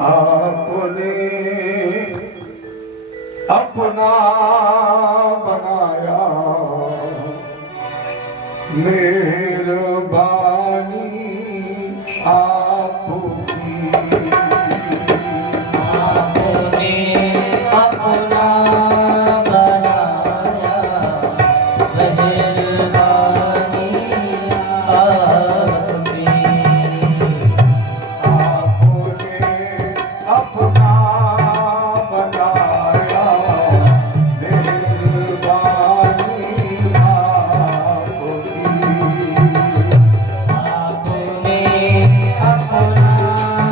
आपने अपना बनाया, मेहरबानी आपकी। आपने अपना बनाया, मेहरबानी आपकी। आपने अपना बनाया, मेहरबानी आपकी। आपने अपना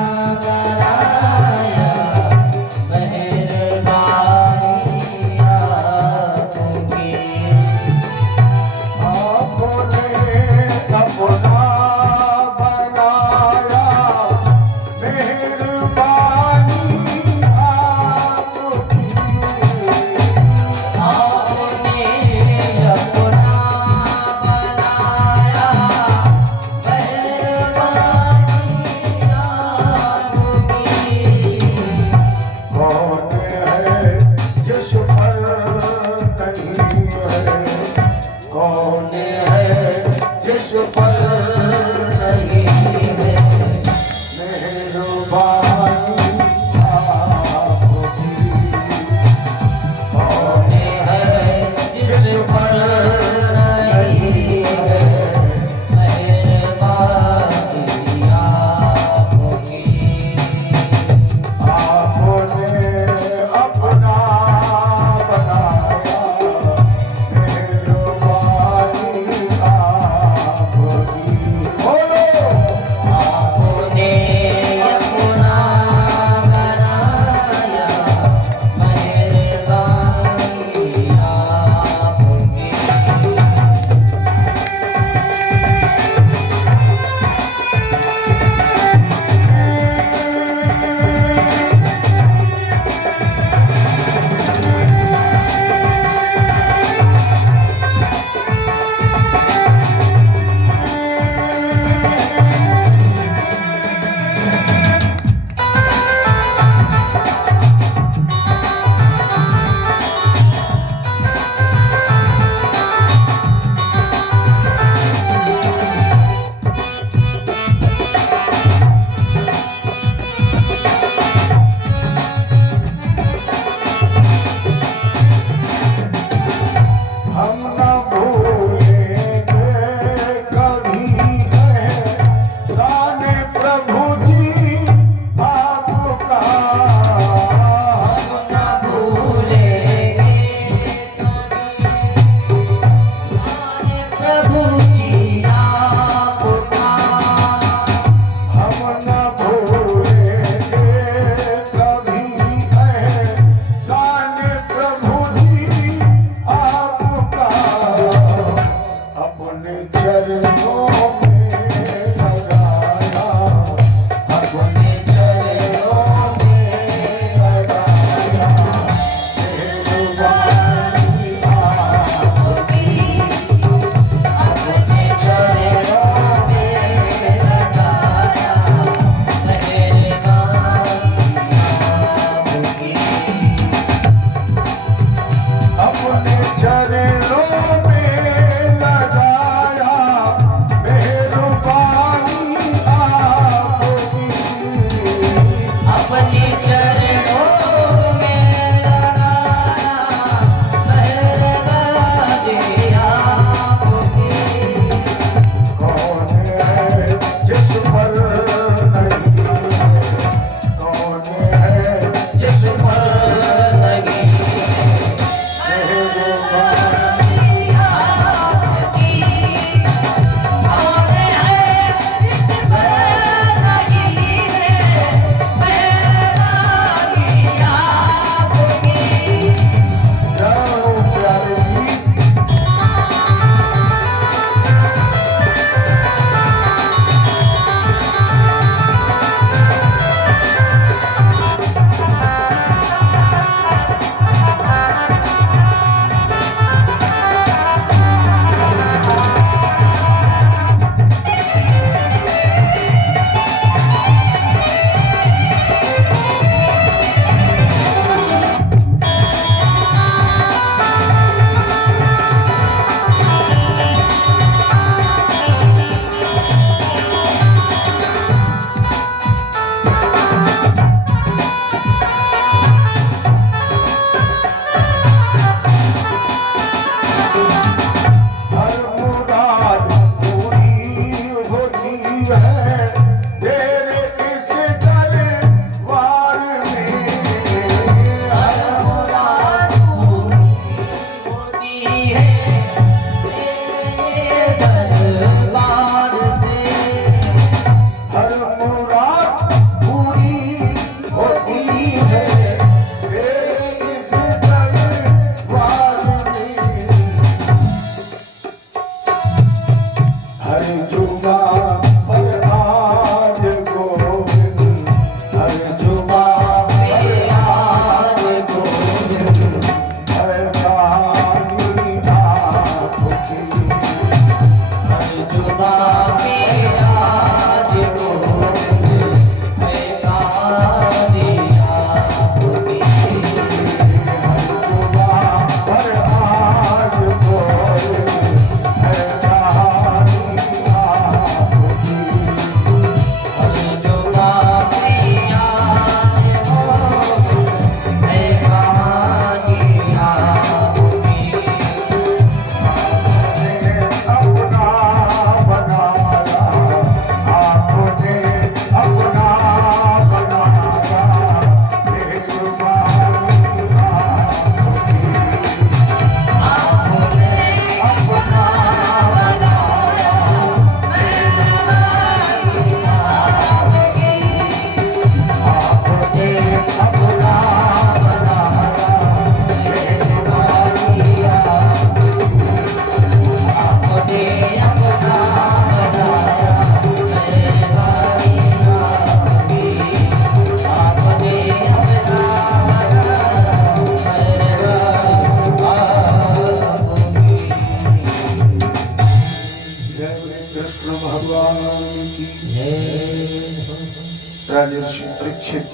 राजर्षि परीक्षित,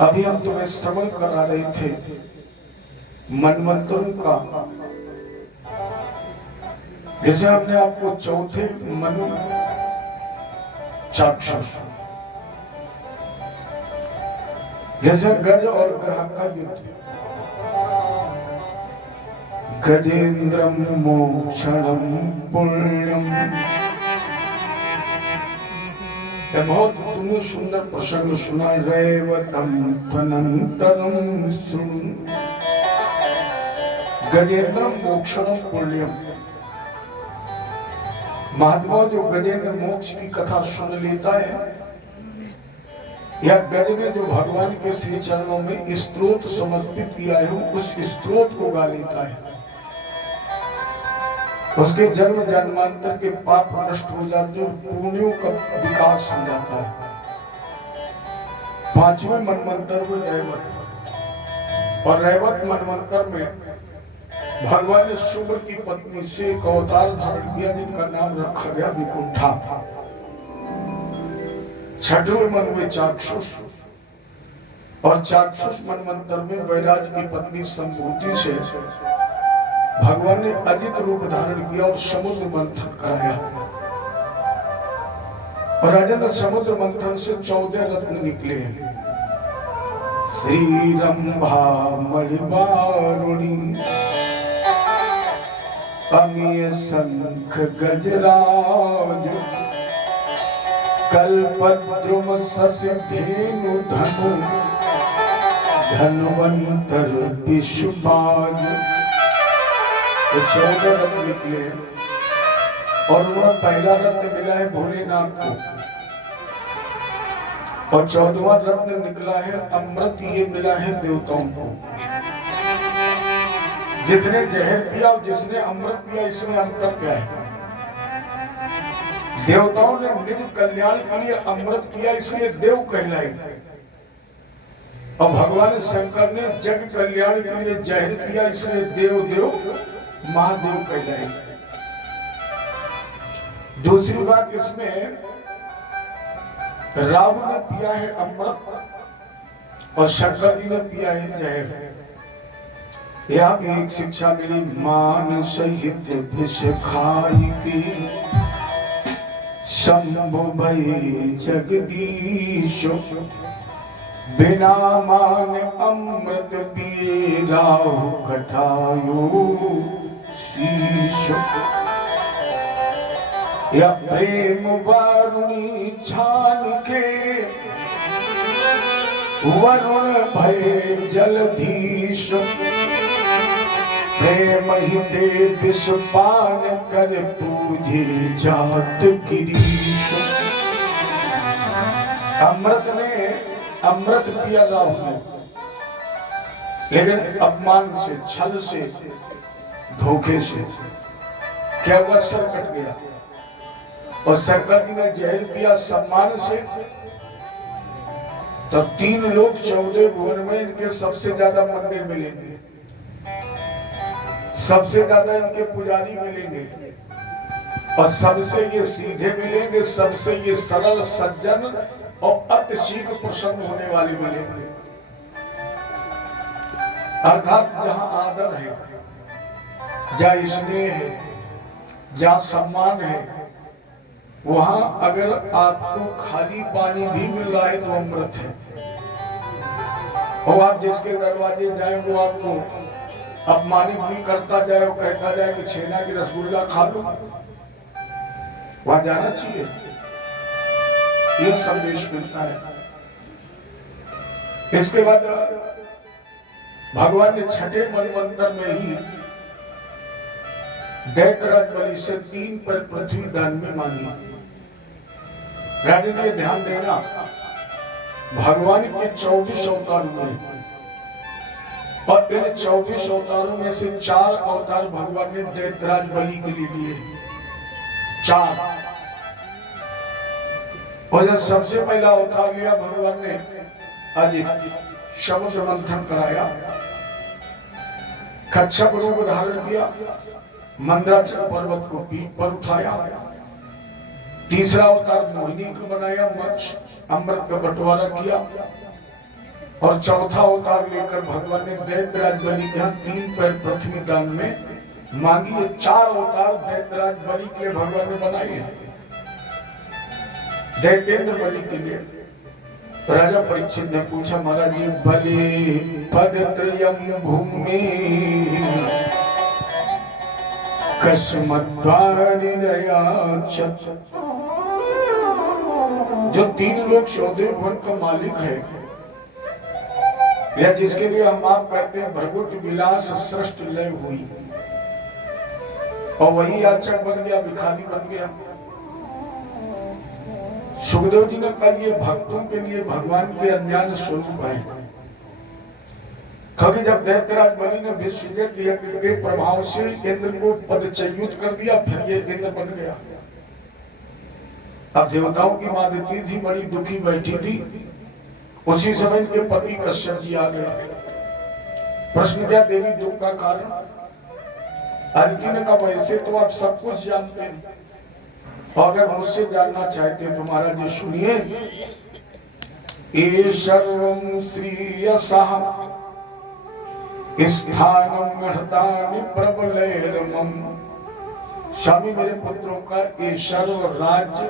अभी हम तुम्हें श्रवण करा रहे थे मनमंत्रों का। जैसे हमने आपको चौथे मनु चाक्षुष, जैसे गज और ग्रह का युद्ध, गजेंद्रम मोक्षणम पुण्यम, बहुत तुमने सुंदर प्रसंग सुना। रेवतम त्वनंतरम सुन, गजेंद्रम मोक्षणम पुण्यम। महात्मा जो गजेंद्र मोक्ष की कथा सुन लेता है, या गज में जो भगवान के श्री चरणों में स्तोत्र समर्पित किया है, उस स्तोत्र को गा लेता है, उसके जन्म जन्मांतर के पाप नष्ट हो जाते हैं, पुण्यों का विकास हो जाता है। पांचवें मनमंत्र में रैवत, और रैवत मनमंत्र में भगवान ने शुम्र की पत्नी से एक अवतार धारण किया जिनका नाम रखा गया विकुंठा। छठवें मन में चाक्षुष, और चाक्षुष मनमंत्र में वैराज की पत्नी संभूति से भगवान ने अजित रूप धारण किया और समुद्र मंथन कराया। और राजन समुद्र मंथन से 14 रत्न निकले हैं। श्री रंभा मणिवारुणी, अमीय शंख गजराज, कल्पद्रुम शशि धेनु धनु, धन्वंतर विश्वबाज। तो 14 रत्न निकले, और वह पहला रत्न मिला है भोलेनाथ को, और 14वां रत्न निकला है अमृत, ये मिला है देवताओं को। जिसने जहर पिया और जिसने अमृत पिया, इसमें अंतर क्या है? देवताओं ने निज कल्याण के लिए अमृत पिया, इसलिए देव कहलाए, और भगवान शंकर ने जग कल्याण के लिए जहर पिया, इसलिए देव देव महादेव कहलाए। दूसरी बात, इसमें रावण ने पिया है अमृत और शंकर जी ने पिया है जहर। यह भी एक शिक्षा मिली। मान सहित विष खाई पी, शंभु भई जगदीश, बिना मान अमृत पिए राव कटायो शीश। या प्रेम वारुणी छान के, वरुण भय जलधीश, प्रेम ही दे विष पान कर पूजे जात गिरीश। अमृत ने अमृत पिया राहुल ने, लेकिन अपमान से, छल से, धोखे से क्या हुआ? सर कट गया। और शंकर जी ने जहर पिया सम्मान से, तब 3 लोग 14 भुवन में इनके सबसे ज्यादा मंदिर मिलेंगे, सबसे ज्यादा इनके पुजारी मिलेंगे, और सबसे ये सीधे मिलेंगे, सबसे ये सरल सज्जन और अति शीघ्र प्रसन्न होने वाले मिलेंगे। अर्थात जहां आदर है, जहां स्नेह है, जहां सम्मान है, वहां अगर आपको खाली पानी भी मिल रहा है तो अमृत है। और आप जिसके दरवाजे जाए वो आपको अपमानित भी करता जाए और कहता जाए कि छेना की रसगुल्ला खा लो, वहां जाना चाहिए। यह संदेश मिलता है। इसके बाद भगवान ने छठे मनवंतर में ही दैत्यराज बलि से 3 पर पृथ्वी दान में मांगी। राजन, ये ध्यान देना, भगवान के 24 अवतार हुए, और इन 24 अवतारों में से 4 अवतार भगवान ने दैत्यराज बलि के लिए लिए। 4। और जब सबसे पहला अवतार लिया भगवान ने, अजित समुद्र मंथन कराया, कच्छप रूप धारण किया, मंदराचल पर्वत को पीठ पर उठाया, तीसरा अवतार मोहिनी का बनाया, मत्स्य अमृत का बंटवारा किया। और चौथा अवतार लेकर भगवान ने दैत्यराज बलि के यहाँ 3 पैर पृथ्वी दान में मांगी। ये 4 अवतार दैत्यराज बलि के लिए भगवान ने बनाए हैं। दैत्येंद्र बलि के लिए राजा परीक्षित ने पूछा, महाराज जी, बलि पद त्रयम भूमि कस्मद्वारि दयाचत। जो 3 लोग चौदह भुवन का मालिक है, या जिसके लिए हम आप कहते हैं भ्रगुट विलास सृष्ट लय हुई, और वही याचक बन गया, भिखारी बन गया। सुखदेव जी ने कहा, ये भक्तों के लिए भगवान के अज्ञान स्वरूप है। क्योंकि जब दैत्यराज बलि ने विश्वविजय किया के प्रभाव से इंद्र को पदच्युत कर दिया, फिर ये इंद्र बन गया। अब देवताओं की मां अदिति थी, बड़ी दुखी बैठी थी। उसी समय के पति कश्यप जी आ गए। प्रश्न क्या, देवी दुख का कारण? अदिति ने कहा, वैसे तो आप सब कुछ जानते हैं, और अगर मुझसे जानना चाहते हैं तो महाराज जी सुनिए। ईश्वरं श्रीयसः स्थानं हृदानि प्रबलैर्मम। स्वामी, मेरे पुत्रों का ईश्वर और राज्य,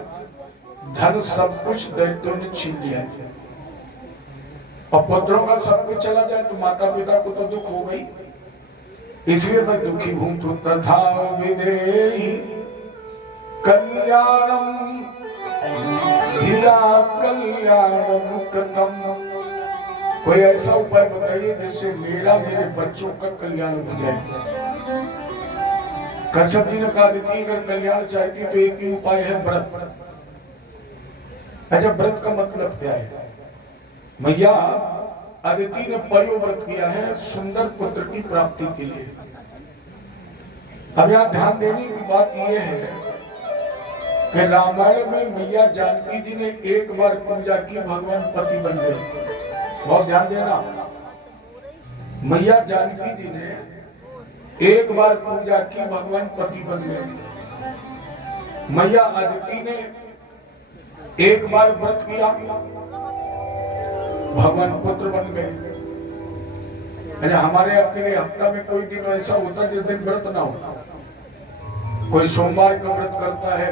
धन, सब कुछ दैत्यों ने छीन लिया। और पुत्रों का सब कुछ चला जाए तो माता पिता को तो दुख हो गई, इसलिए मैं दुखी हूं। तो तथा विदेहि कल्याणम धिया कल्याणम कृतम। कोई ऐसा उपाय बताइए जिससे मेरा, मेरे बच्चों का कल्याण हो जाए। कश्यप जी ने कहा, अदिति अगर कल्याण चाहती तो एक ही उपाय है, व्रत। अच्छा, व्रत का मतलब क्या है? मैया अदिति ने पयो व्रत किया है सुंदर पुत्र की प्राप्ति के लिए। अब यहाँ ध्यान देने की बात यह है कि रामायण में मैया जानकी जी ने एक बार पूजा की, भगवान पति बन गए। बहुत ध्यान देना, मैया जानकी जी ने एक बार पूजा की, भगवान पति बन गए। मैया अदिति ने एक बार व्रत किया, भगवान पुत्र बन गए। अच्छा, हमारे आपके लिए हफ्ता में कोई दिन ऐसा होता जिस दिन व्रत ना हो? कोई सोमवार का व्रत करता है,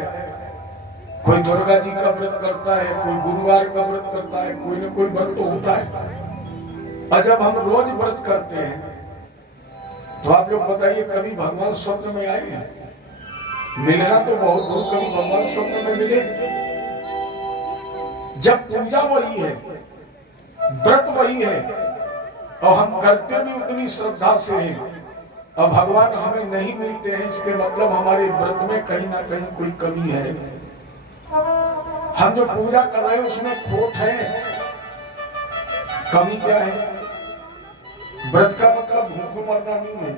कोई दुर्गा जी का व्रत करता है, कोई गुरुवार का व्रत करता है, कोई न कोई व्रत तो होता है। और जब हम रोज व्रत करते हैं तो आप लोग बताइए, कभी भगवान स्वप्न में आए हैं? मिलना तो बहुत दूर, कभी भगवान स्वप्न में मिले? जब पूजा वही है, व्रत वही है, और हम करते भी उतनी श्रद्धा से हैं, और भगवान हमें नहीं मिलते हैं, इसके मतलब हमारे व्रत में कहीं ना कहीं कोई कमी है। हम जो पूजा कर रहे हैं उसमें खोट है, कमी क्या है? व्रत का मतलब भूखों मरना नहीं है।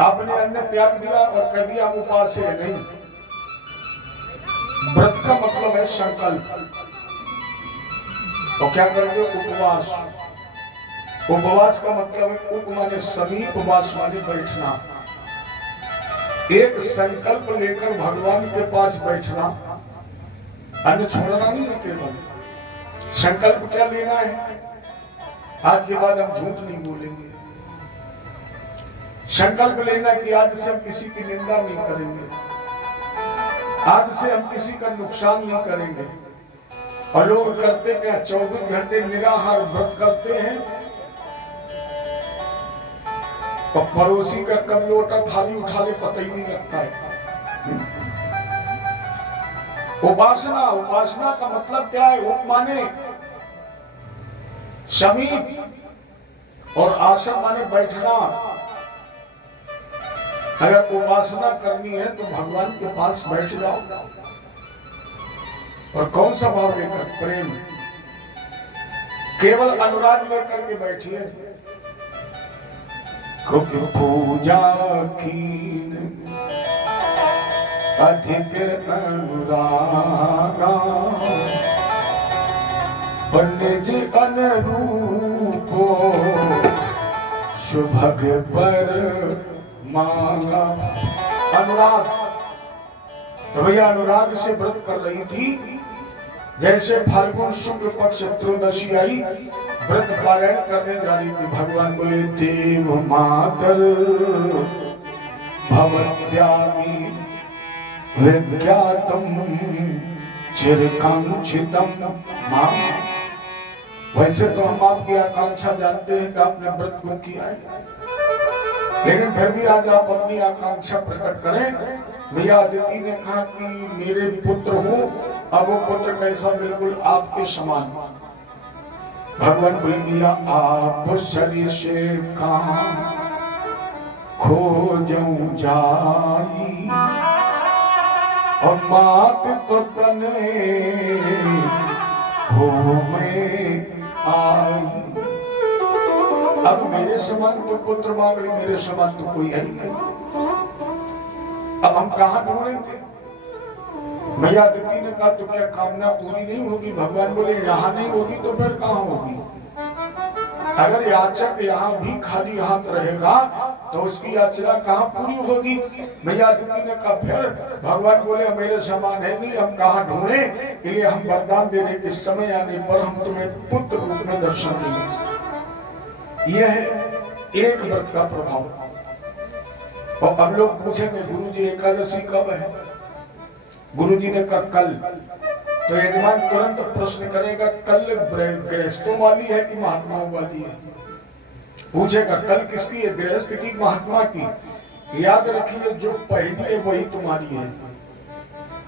आपने अन्न त्याग दिया और कह दिया हम उपास है, नहीं। व्रत का मतलब है संकल्प। और क्या करोगे? उपवास। उपवास का मतलब है उप माने समीप, वास माने बैठना। एक संकल्प लेकर भगवान के पास बैठना, अन्न छोड़ना नहीं है। केवल संकल्प क्या लेना है? आज के बाद हम झूठ नहीं बोलेंगे। संकल्प लेना कि आज से हम किसी की निंदा नहीं करेंगे, आज से हम किसी का नुकसान नहीं करेंगे। और लोग करते क्या, 24 घंटे निराहार व्रत करते हैं, और पड़ोसी का कब लोटा थाली उठा ले पता ही नहीं लगता है। उपासना, उपासना का मतलब क्या है? उप माने समीप, और आसन माने बैठना। अगर उपासना करनी है तो भगवान के पास बैठ जाओ। और कौन सा भाव लेकर? प्रेम। केवल अनुराग लेकर के बैठिए। क्योंकि पूजा कीन अधिक अनुरागा, निज अनुरूपो शुभग पर मांगा। अनुराग तो भैया अनुराग से व्रत कर रही थी। जैसे फाल्गुन शुक्ल पक्ष त्रयोदशी आई, व्रत पारायण करने जा रही थी। भगवान बोले देव मातर भवत्यामी विज्ञातम चिरकांक्षितम मां। वैसे तो हम आपकी आकांक्षा जानते हैं कि आपने व्रत क्यों किया है, लेकिन फिर भी आज आप अपनी आकांक्षा प्रकट करें। भैया अदिति ने कहा कि मेरे पुत्र हो। अब वो पुत्र कैसा, बिल्कुल आपके समान। भगवान बोले भैया आप शरीर से काम खोजूं जाई और मात तो तने हो में आई। अब मेरे समान तो पुत्र मांग रही, मेरे समान तो कोई है नहीं। अब हम कहाँ ढूंढेंगे? भैया अदिति ने कहा तो क्या कामना पूरी नहीं होगी? भगवान बोले यहाँ नहीं होगी तो फिर कहाँ होगी? अगर याचक यहाँ भी खाली हाथ रहेगा तो उसकी याचना कहाँ पूरी होगी? भैया अदिति ने कहा फिर भगवान बोले मेरे समान है नहीं, हम कहाँ ढूंढे? इसलिए हम वरदान देने के समय आने पर हम तुम्हें पुत्र रूप में दर्शन देंगे। यह है एक व्रत का प्रभाव। और अब लोग पूछेंगे गुरु जी एकादशी कब है? गुरु जी ने कहा कल। तो यजमान तुरंत प्रश्न करेगा कल गृहस्थों वाली है कि महात्माओं वाली है? पूछेगा कल किसकी है, गृहस्थ की महात्मा की? याद रखिए जो पहली है वही तुम्हारी है।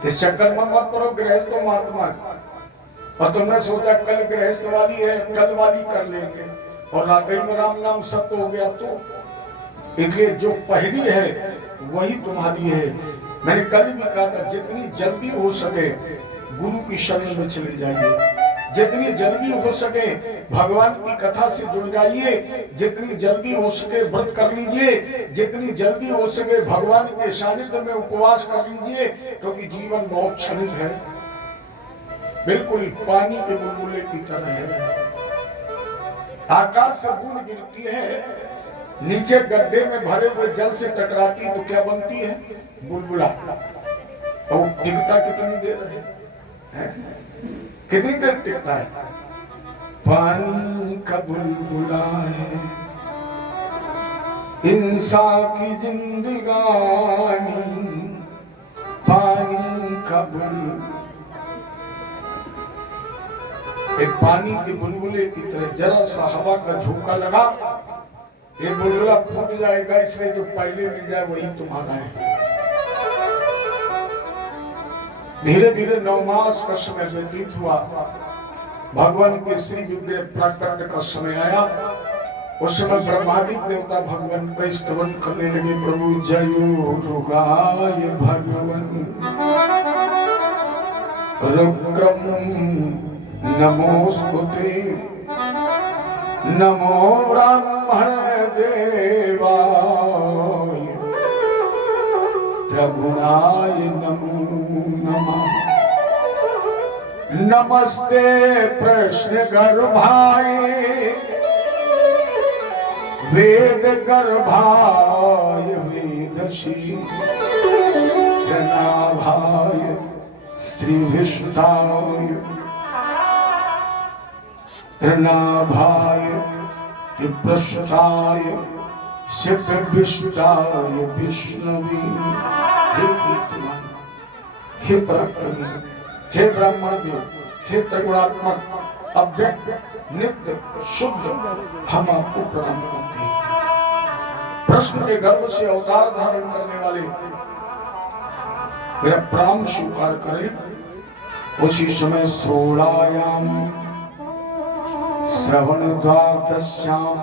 इस चक्कर में मत करो गृहस्थ महात्मा। और तुमने सोचा कल गृहस्थ वाली है, कल वाली कर लेंगे और रात्रि में राम नाम सत्य हो गया तो। इसलिए जो पहली है वही तुम्हारी है। मैंने कल भी कहा था जितनी जल्दी हो सके गुरु की शरण में चले जाइए, जितनी जल्दी हो सके भगवान की कथा से जुड़ जाइए, जितनी जल्दी हो सके व्रत कर लीजिए, जितनी जल्दी हो सके भगवान के सानिध्य में उपवास कर लीजिए, क्योंकि जीवन बहुत क्षणिक है, बिल्कुल पानी के बुलबुले की तरह है। आकाश से बूंद गिरती है, नीचे गड्ढे में भरे हुए जल से टकराती तो क्या बनती है? बुलबुला। और टिकता कितनी देर है? कितनी देर टिकता है? पानी का बुलबुला है इंसान की जिंदगानी, पानी का बुलबुला। एक पानी के बुलबुले की तरह जरा सा हवा का झोंका लगा, ये बुलबुला फूट जाएगा। इसलिए जो पहले मिल जाए वही तुम्हारा है। धीरे धीरे 9 मास का समय व्यतीत हुआ। भगवान के श्री विग्रह प्रकट का समय आया। उस समय ब्रह्मादिक देवता भगवान का स्तवन करने लगे। प्रभु जयो रुगाय भगवान रुक्रम नमोस्तुते, नमो ब्रह्मण देवाय त्रिगुणाय नमो नमः। नमस्ते प्रश्न गर्भाय वेद गर्भाय वेदशी जनाभाय स्त्रीभिष्टाय त्रिनाभाय त्रिप्रष्टाय शिवभिष्टाय विष्णवे। हे कीर्तिमान, हे पराक्रमी, हे ब्राह्मण देव, हे त्रिगुणात्मक अव्यक्त नित्य शुद्ध, हम आपको प्रणाम करते हैं। प्रश्न के गर्भ से अवतार धारण करने वाले मेरा प्राण स्वीकार करें। उसी समय सोलायाम श्रवण द्वादश्याम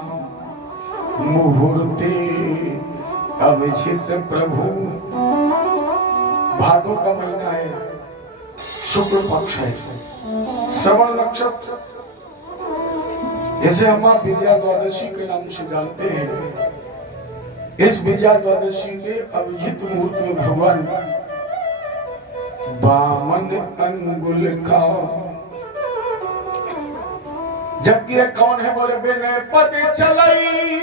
मुहूर्ते अभिजित प्रभु। भादों का महीना है, शुक्ल पक्ष है, श्रवण नक्षत्र, इसे हम विजया द्वादशी के नाम से जानते हैं। इस विजया द्वादशी के अभिजित मुहूर्त में भगवान बामन अंगुल का। जबकि ये कौन है? बोले बिन पद चलई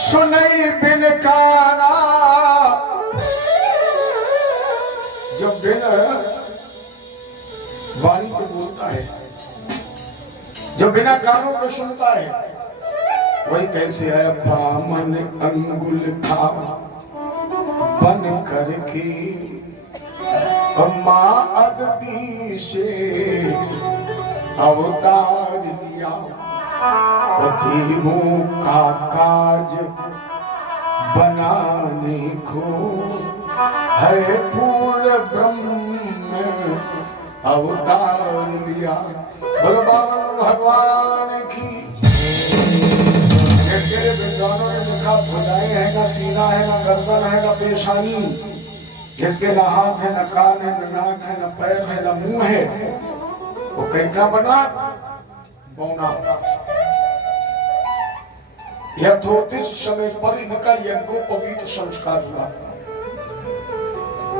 सुनई बिन काना, जब दिन वाणी को बोलता है, जो बिना कानों को सुनता है, वही कैसे है बामन अंगुल खा बन करके माँ अगदी से अवतार लिया, देवों का काज बनाने को है पूर्ण ब्रह्म अवतार लिया। भगवान भगवान की तेरे विद्वानों ने लिखा भुजाएं है ना सीना है ना गर्दन है ना पेशानी, जिसके न हाथ है न कान है न नाक है न पैर है न मुंह है, वो कैसा बना बौना। यथोचित समय पर इनका यज्ञोपवीत संस्कार हुआ।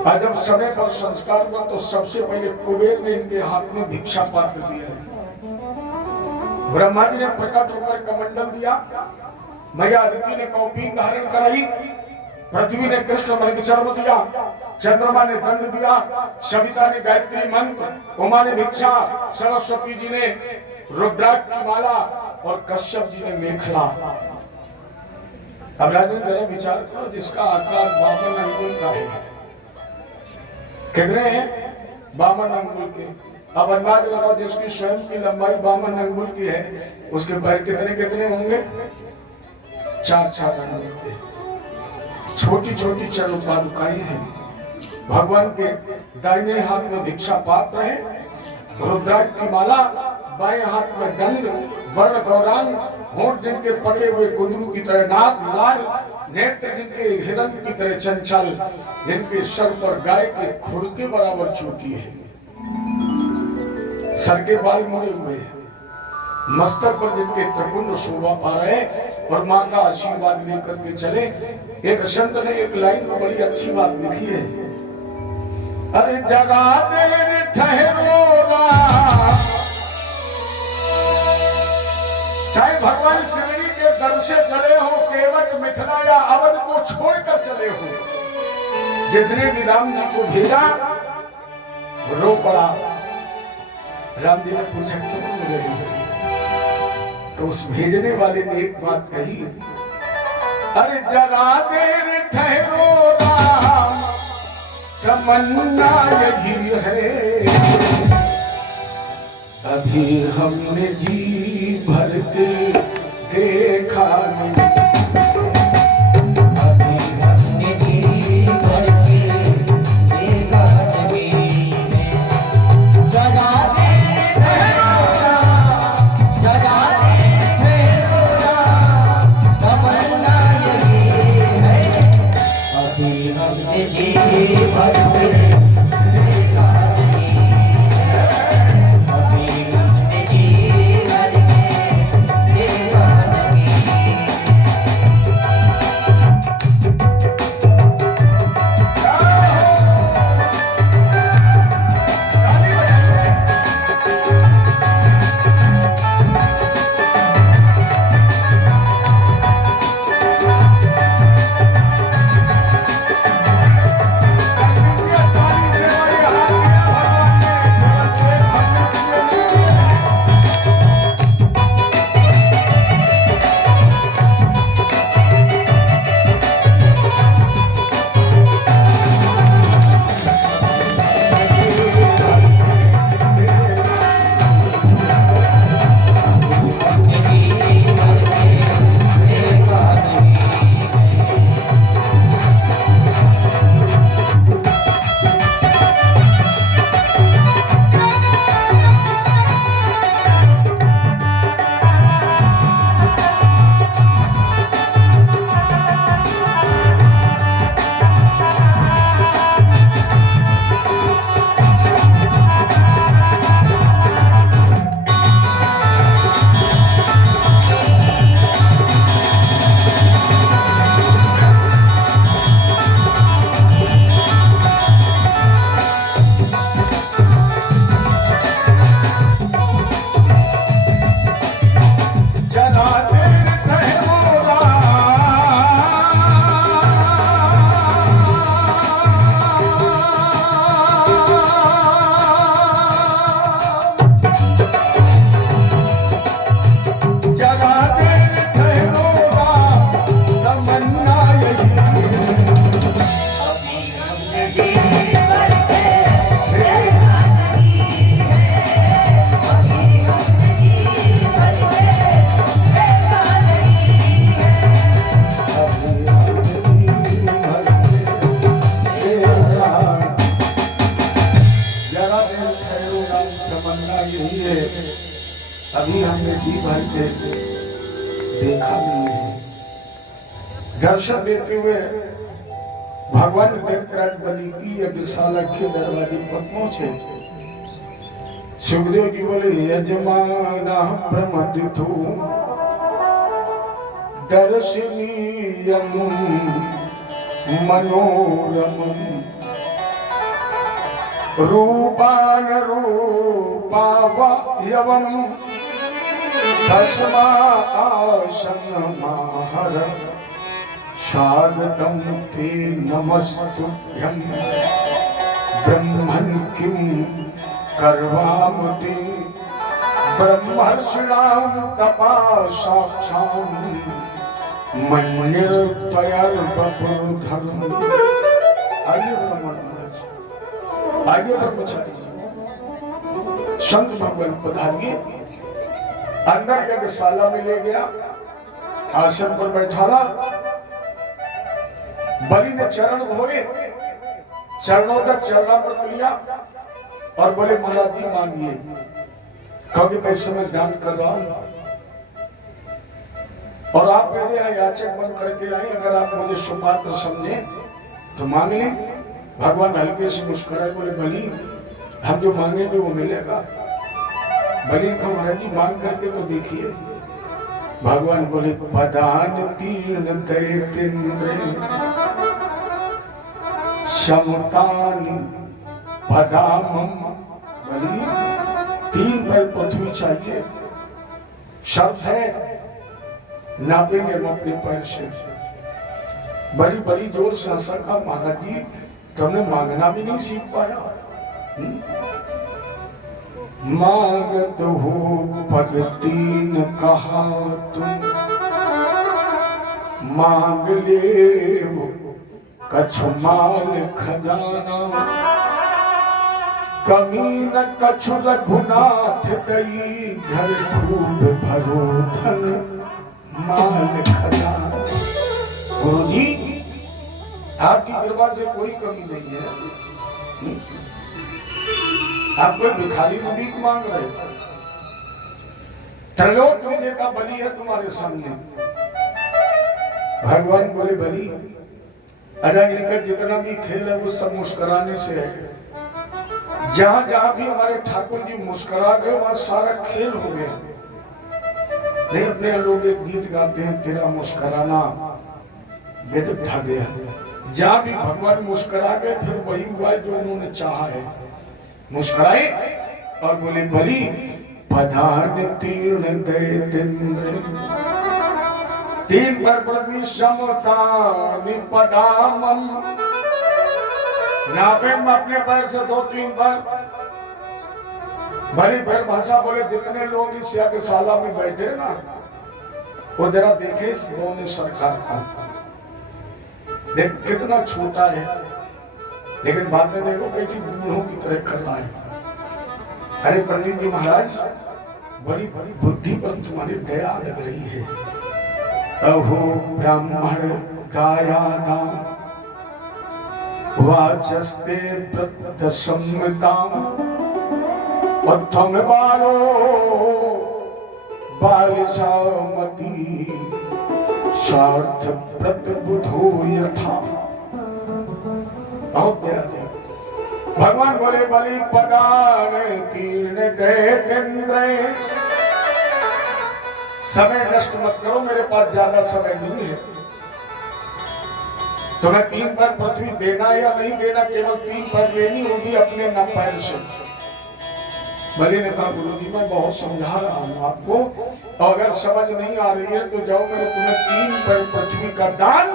और जब समय पर संस्कार हुआ तो सबसे पहले कुबेर ने इनके हाथ में भिक्षा पात्र दिया। ब्रह्मा जी ने प्रकट होकर कमंडल दिया, मैया अदिति ने कौपीन धारण कराई, पृथ्वी ने कृष्ण मृग चर्म दिया, चंद्रमा ने दंड दिया, सविता ने गायत्री मंत्र, उमा ने भिक्षा, सरस्वती जी ने रुद्राक्ष की माला और कश्यप जी ने मेखला। अब राजन जरा विचार करो, जिसका आकार 52 अंगुल का है, कितने हैं 52 अंगुल के। अब अंदाज लगाओ जिसकी स्वयं की लंबाई 52 अंगुल की है, उसके पैर कितने कितने होंगे? 4-4 अंगुल के। छोटी छोटी चरण पादुकाएं हैं। भगवान के दाहिने हाथ में भिक्षा पात्र है, रुद्राक्ष की माला, बाएं हाथ में दंड, वर्ण गौरांग, होंठ जिनके पके हुए कुंदरू की तरह नाक लाल, नेत्र जिनके हिरण की तरह चंचल, जिनके सर पर गाय के खुर के बराबर चोटी है, सर के बाल मुड़े हुए हैं, मस्तक पर जिनके त्रिपुंड शोभा पा रहे, और माँ का आशीर्वाद लेकर के चले। एक संत ने एक लाइन में बड़ी अच्छी बात लिखी है, अरे जरा देर ठहरो राम, चाहे भगवान श्री के दर से चले हो, केवट मिथिला या अवध को छोड़कर चले हो, जितने भी राम जी को भेजा रो पड़ा। राम जी ने पूछा क्यों रो रहे हो? तो उस भेजने वाले ने एक बात कही, अरे जरा देर ठहरो राम, तमन्ना यही है, अभी हमने जी भर के देखा नहीं, अभी हमने जी भर के देखा नहीं। जगा दे ठहरोना, जगा दे ठहरोना, तमन्ना यही है, अभी हमने जी भर के देखा नहीं। अभी हमने जी भर के देखा नहीं। दिन ठहरो राम, तमन्ना यही है, अभी हमने जी भर के देखा नहीं है। दर्शन देते हुए भगवान देवराज बलि की यज्ञशाला के दरवाजे पर पहुंचे। सुखदेव जी बोले, यजमाना प्रमदितो दर्शनीयम मनोरमम रूपान रूपावयवम तस्मा आसनमाहर स्वागतम ते नमस्तुभ्यं ब्रह्मन् किं कर्वामते ब्रह्मर्षिणां तपा साक्षात् मन्यर्त्वयर्वपुर्धर्म। आइए ब्राह्मण महाराज, आइए ब्रह्मचारी, संत भगवान पधारिए। अंदर यज्ञशाला में ले गया, आसन पर बैठाला। बलि ने चरण धोए, चरणों तक चरणामृत लिया और बोले, महाराज जी मांगिए, क्योंकि मैं इस समय दान कर रहा हूं और आप मेरे यहाँ याचक बन करके आए, अगर आप मुझे सुपात्र समझे तो मांग लें। भगवान हल्के से मुस्कुराए, बोले, बलि हम जो मांगेंगे वो मिलेगा। बलि को महाराज जी मांग करके तो देखिए। भगवान बोले, पदान तीर्ण दैतेन्द्र समतानि पदामम। बलि 3 पैर पृथ्वी चाहिए, शर्त है, नापेंगे हम अपने पैर से। बड़ी बड़ी जोर से हंसा, कहा, महाराज जी तुमने मांगना भी नहीं सीख पाया। मांगत हो पद 3 कहा तुम, मांग ले कछु माल खजाना, कमी न कछु रघुनाथ दई, घर खूब भरो धन माल खजाना। गुरुजी आपकी कृपा से कोई कमी नहीं है, आप कोई भिखारी से भीख मांग रहे। त्रैलोक विजेता बलि है तुम्हारे सामने। भगवान बोले, बलि अजा इनका जितना भी खेल है वो सब मुस्कुराने से है। जहां जहां भी हमारे ठाकुर जी मुस्कुरा गए वहां सारा खेल हो गया। नहीं, अपने लोग एक गीत गाते हैं, तेरा मुस्कुराना गजब ढा गया। जहां भी भगवान मुस्कुरा गए फिर वही हुआ जो उन्होंने चाहा है। मुस्कुराए और बोले, बलि पदान तीर्ण दैतेन्द्र 3 पर प्रभु समतानि पदामम। नापे अपने पैर से 2-3 पर। बड़ी फिर भाषा बोले, जितने लोग इस यज्ञशाला में बैठे ना वो जरा देखे इस बोने सरकार का, देख कितना छोटा है, लेकिन बातें देखो कैसी बूढ़ों की तरह कर रहा है। अरे पंडित जी महाराज, बड़ी बड़ी बुद्धि पर तुम्हारी दया लग रही है। अहो ब्राह्मण दायादा वाचस्ते प्रदशम्यताम उत्तम बालो बालिशामती स्वार्थ प्रतबुधो यथा। बहुत दया दे। भगवान बोले, बलि पदान तीर्ण दैतेन्द्र। समय नष्ट मत करो, मेरे पास ज्यादा समय नहीं है। तुम्हें 3 पर पृथ्वी देना या नहीं देना, केवल 3 पर लेनी होगी अपने न पैर से। बलि ने कहा, गुरुजी मैं बहुत समझा रहा हूँ आपको, और अगर समझ नहीं आ रही है तो जाओ, मैंने तुम्हें 3 पर पृथ्वी का दान।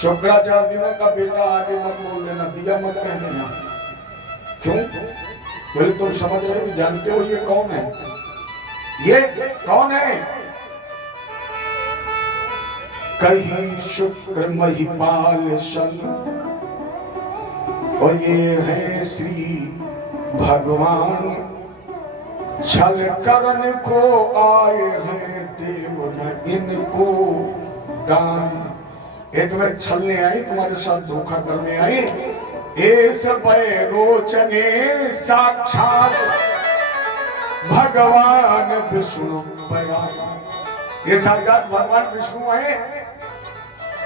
शुक्राचार्य दिनों का बेटा आगे मत बोल देना, दिया मत कह देना। क्यों? बोले, तुम समझ रहे हो, जानते हो ये कौन है? ये कौन है? कहीं शुक्र महिपाल सन, और ये है श्री भगवान। छल करन को आए हैं देव न इनको दान। ये तुम्हें छलने आए, तुम्हारे साथ धोखा करने आए, एस रोचने साक्षात भगवान विष्णु बया। ये साक्षात भगवान विष्णु है।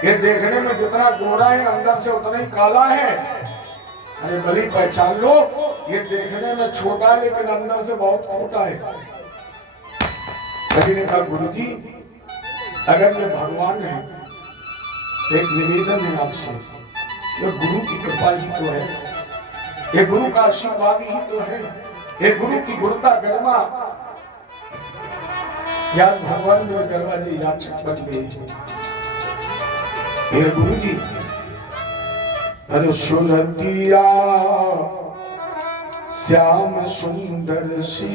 ये देखने में जितना गोरा है अंदर से उतना ही काला है। अरे बलि पहचान लो, ये देखने में छोटा है लेकिन अंदर से बहुत छोटा है। कभी ने कहा गुरु जी अगर ये भगवान है तो एक निवेदन है आपसे, ये गुरु की कृपा ही तो है, ये गुरु का आशीर्वाद ही तो है, ये गुरु की गुरुता गरिमा। यार भगवान मेरे दरवाजे याचक बन गए। हे गुरु जी अरे सुरतिया श्याम सुंदर सी।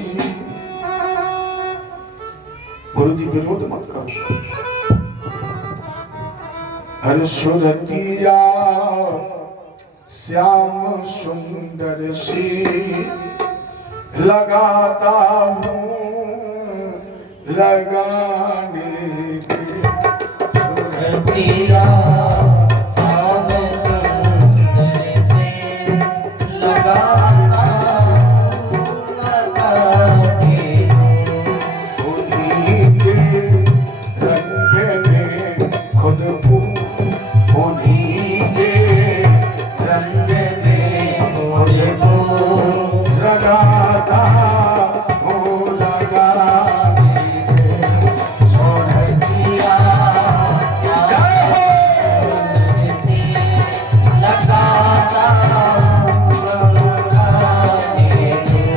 गुरु जी विरोध मत करो। हर सुरतिया श्याम सुंदर सी लगाता हूँ लगाने के। सुरतिया श्याम सुंदर से लगाता हूँ लगाने के। उन्हीं के रंग में खुद को, उन्हीं के रंग में खुद को लगाता हूँ लगाने के। सुरतिया श्याम सुंदर से लगाता हूँ लगाने के।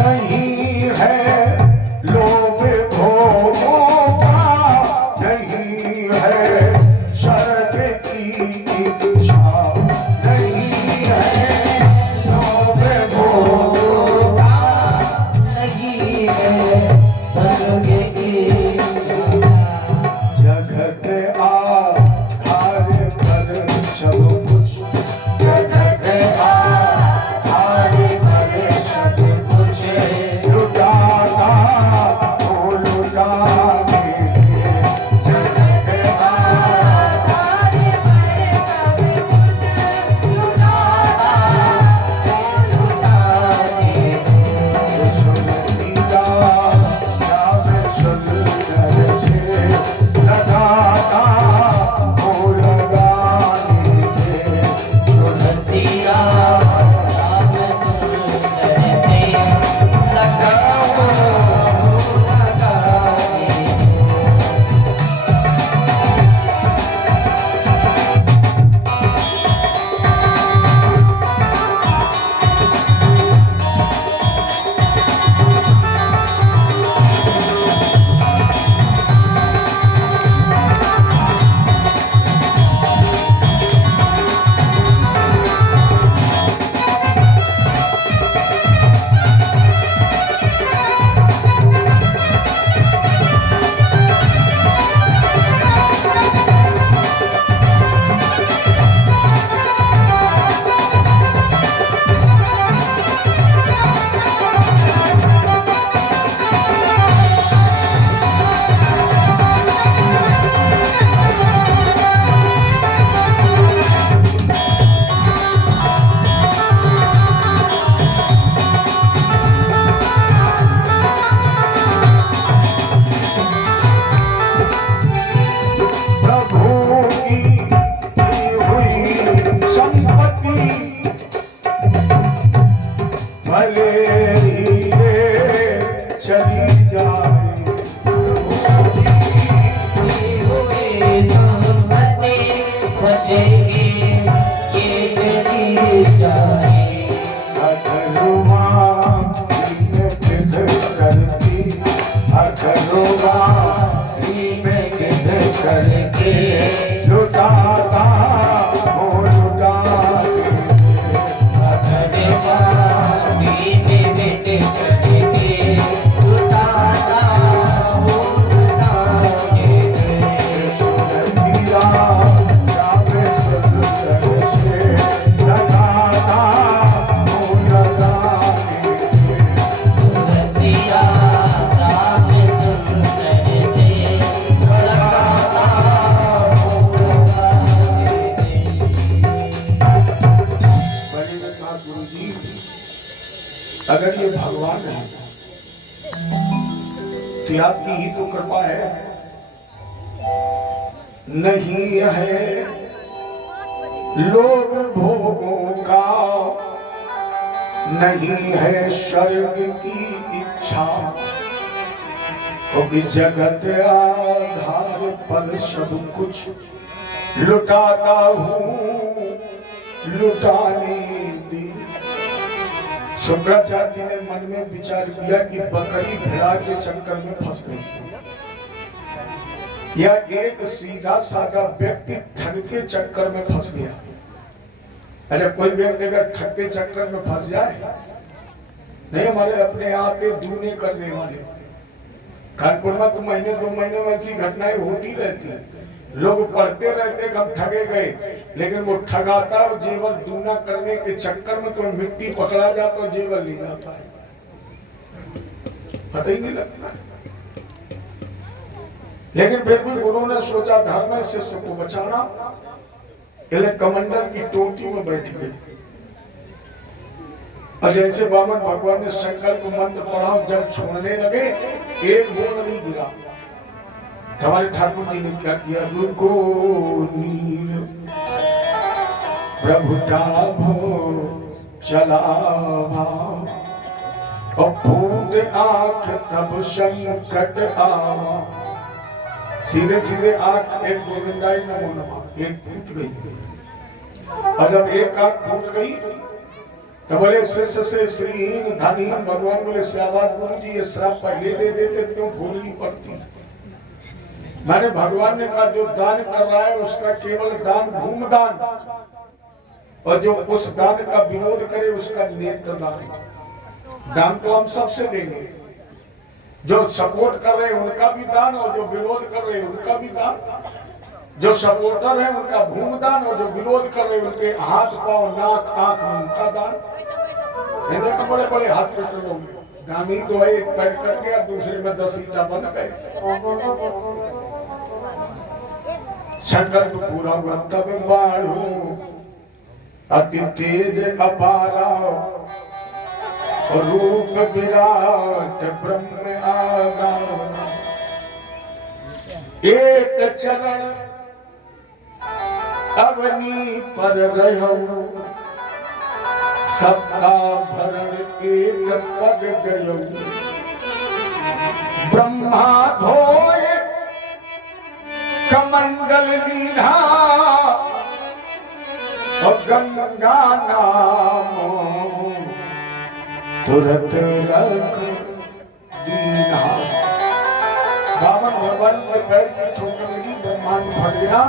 नहीं है लोभ भोगों का, नहीं है शर्त की इच्छा, नहीं है लोभ भोगों का। नहीं है स्वर्ग की जगत आधार पर सब कुछ, जगत आधार पर सब कुछ लुटाता हो लुटाने के। जगत आधार पर सब कुछ लुटाता हो लुटाने के। सुरतिया श्याम सुंदर से लगाता घरोगा में गिन करके लुटाता हो लुटा घरोगा में गिन करके लुटाता हो लुटा के दिया जावे सदसर से लगाता हो लगा दिया राम सुंदर से लगाता हो लगा के मैंने कहा गुरु जी अगर ये भगवान है तो आपकी ही तो कृपा है, नहीं है लोग भोगों का, नहीं है स्वर्ग की इच्छा, क्योंकि जगत आधार पर सब कुछ लुटाता हूँ लुटाने दी। शुक्राचार्य जी ने मन में विचार किया कि बकरी भिड़ा के चक्कर में फंस गई, या एक सीधा साधा व्यक्ति ठग के चक्कर में फंस गया। अरे कोई व्यक्ति अगर ठग के चक्कर में फंस जाए, नहीं हमारे अपने आप के दूने करने वाले कानपुर में तो महीने 2 महीने में ऐसी घटनाएं होती रहती हैं। लोग पढ़ते रहते कि हम ठगे गए, लेकिन वो ठगाता और जेवर दूना करने के चक्कर में तो मिट्टी पकड़ा जाता और जेवर ले जाता है, पता ही नहीं लगता। लेकिन फिर भी गुरु ने सोचा धर्म में शिष्य को बचाना, इसलिए कमंडल की टोटी में बैठ गए। और जैसे बामन भगवान ने संकल्प मंत्र पढ़ा, जब छोड़ने लगे एक बूंद नहीं गिरा। हमारे ठाकुर जी ने क्या किया, रुको नीर प्रभु टाभो चलावा और फूट आंख तब संकट आवा। सीधे सीधे आंख एक गोविंदाई नमो नमः एक फूट गई, और जब एक आंख फूट गई तो बोले शिष्य से श्रीहीन धनहीन भगवान बोले श्याबाद गुरु जी ये श्राप पहले दे देते क्यों भूलनी पड़ती। मैंने भगवान ने कहा जो दान कर रहा है उसका केवल दान भूम दान, और जो उस दान का विरोध करे उसका नेत्र दान। दान तो हम सबसे देंगे, जो सपोर्ट कर रहे हैं उनका भी दान, और जो विरोध कर रहे हैं उनका भी दान। जो सपोर्टर है उनका भूम दान, और जो विरोध कर रहे हैं उनके हाथ पांव नाक आंख उनका दान। तो बड़े बड़े हॉस्पिटलों में दानी तो है, एक पैर कट गया दूसरे में 10 ईटा बन गए। संकल्प पूरा हुआ तब बाढ़ो अति तेज अपारा, रूप विराट ब्रह्म आगा। एक चरण अवनी पर रहो, सबका भरण एक पग गयो। ब्रह्मा धोए कमंडल लीधा, और गंगा नाम तुरंत रख दीना। बामन भगवान के पैर की ठोकर लगी, ब्रह्मांड फट गया।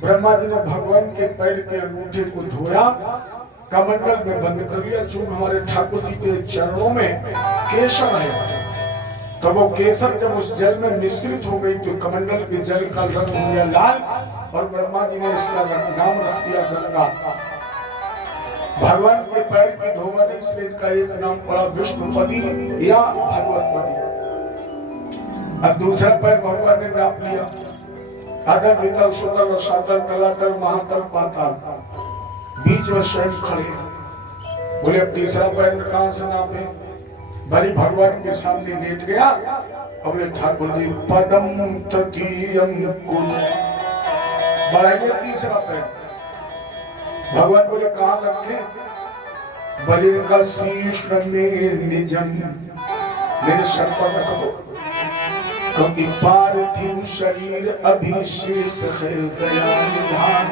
ब्रह्मा जी ने भगवान के पैर के अंगूठे को धोया, कमंडल में बंद कर लिया। चूंकि हमारे ठाकुर जी के चरणों में केसर है, तो वो केसर जब उस जल में मिश्रित हो गई तो कमंडल के जल का रंग हो गया लाल, और ब्रह्मा जी ने इसका नाम रख दिया गंगा। भगवान के पैर की धोवन, इसलिए इनका एक नाम पड़ा विष्णुपदी या भगवतपदी। अब दूसरा पैर भगवान ने नाप लिया, अदर वितल सुतल सातल तलातल महातल पाताल, बीच में स्वयं खड़े। बोले अब तीसरा पैर कहां से नापे, भली भगवान के सामने लेट गया। और बोले ठाकुर जी पदम तृतीयम कुल, बढ़ाइए तीसरा पैर। भगवान बोले कहां रखे, बलि का शीश में निजम, मेरे सर पर रखो, क्योंकि पार्थिव शरीर अभिशेष है दया निधान।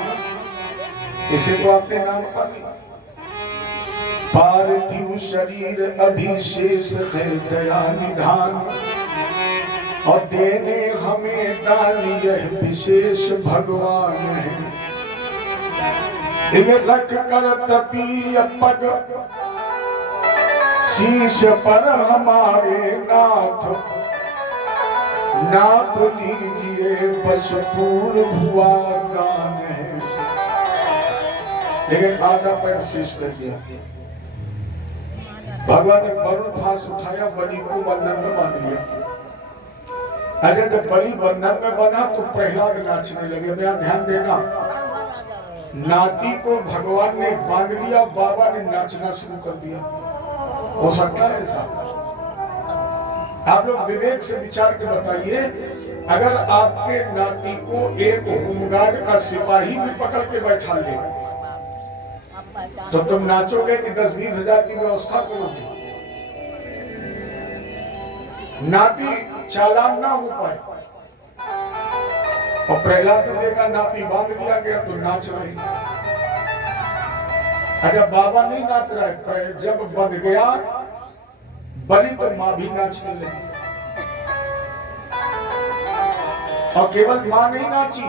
इसे तो आपने नाम पर पार्थिव शरीर अभिशेष है दया निधान। और देने हमें दान यह विशेष भगवान है। इन्हें रख कर तपी पग शीश पर हमारे नाथ, नाप लीजिए बस पूर्ण हुआ दान है। लेकिन आधा पैर शीश कर दिया। भगवान ने वरुण फांस उठाया, बलि को बंधन में बांध लिया। अगर जब बलि बंधन में बंधा तो प्रहलाद नाचने लगे। मेरा ध्यान देना, नाती को भगवान ने बांध लिया, बाबा ने नाचना शुरू कर दिया। हो सकता है ऐसा? आप लोग विवेक से विचार के बताइए, अगर आपके नाती को एक होमगार्ड का सिपाही भी पकड़ के बैठा ले तो तुम नाचोगे कि 10-20 हजार की व्यवस्था करोगे? नाती चालान ना हो पाए। और प्रहलाद ने देखा नाती बांध लिया गया तो नाच रही। अच्छा, बाबा नहीं नाच रहा है, जब बंध गया बलि तो मां भी नाचने लगी। और केवल मां नहीं नाची,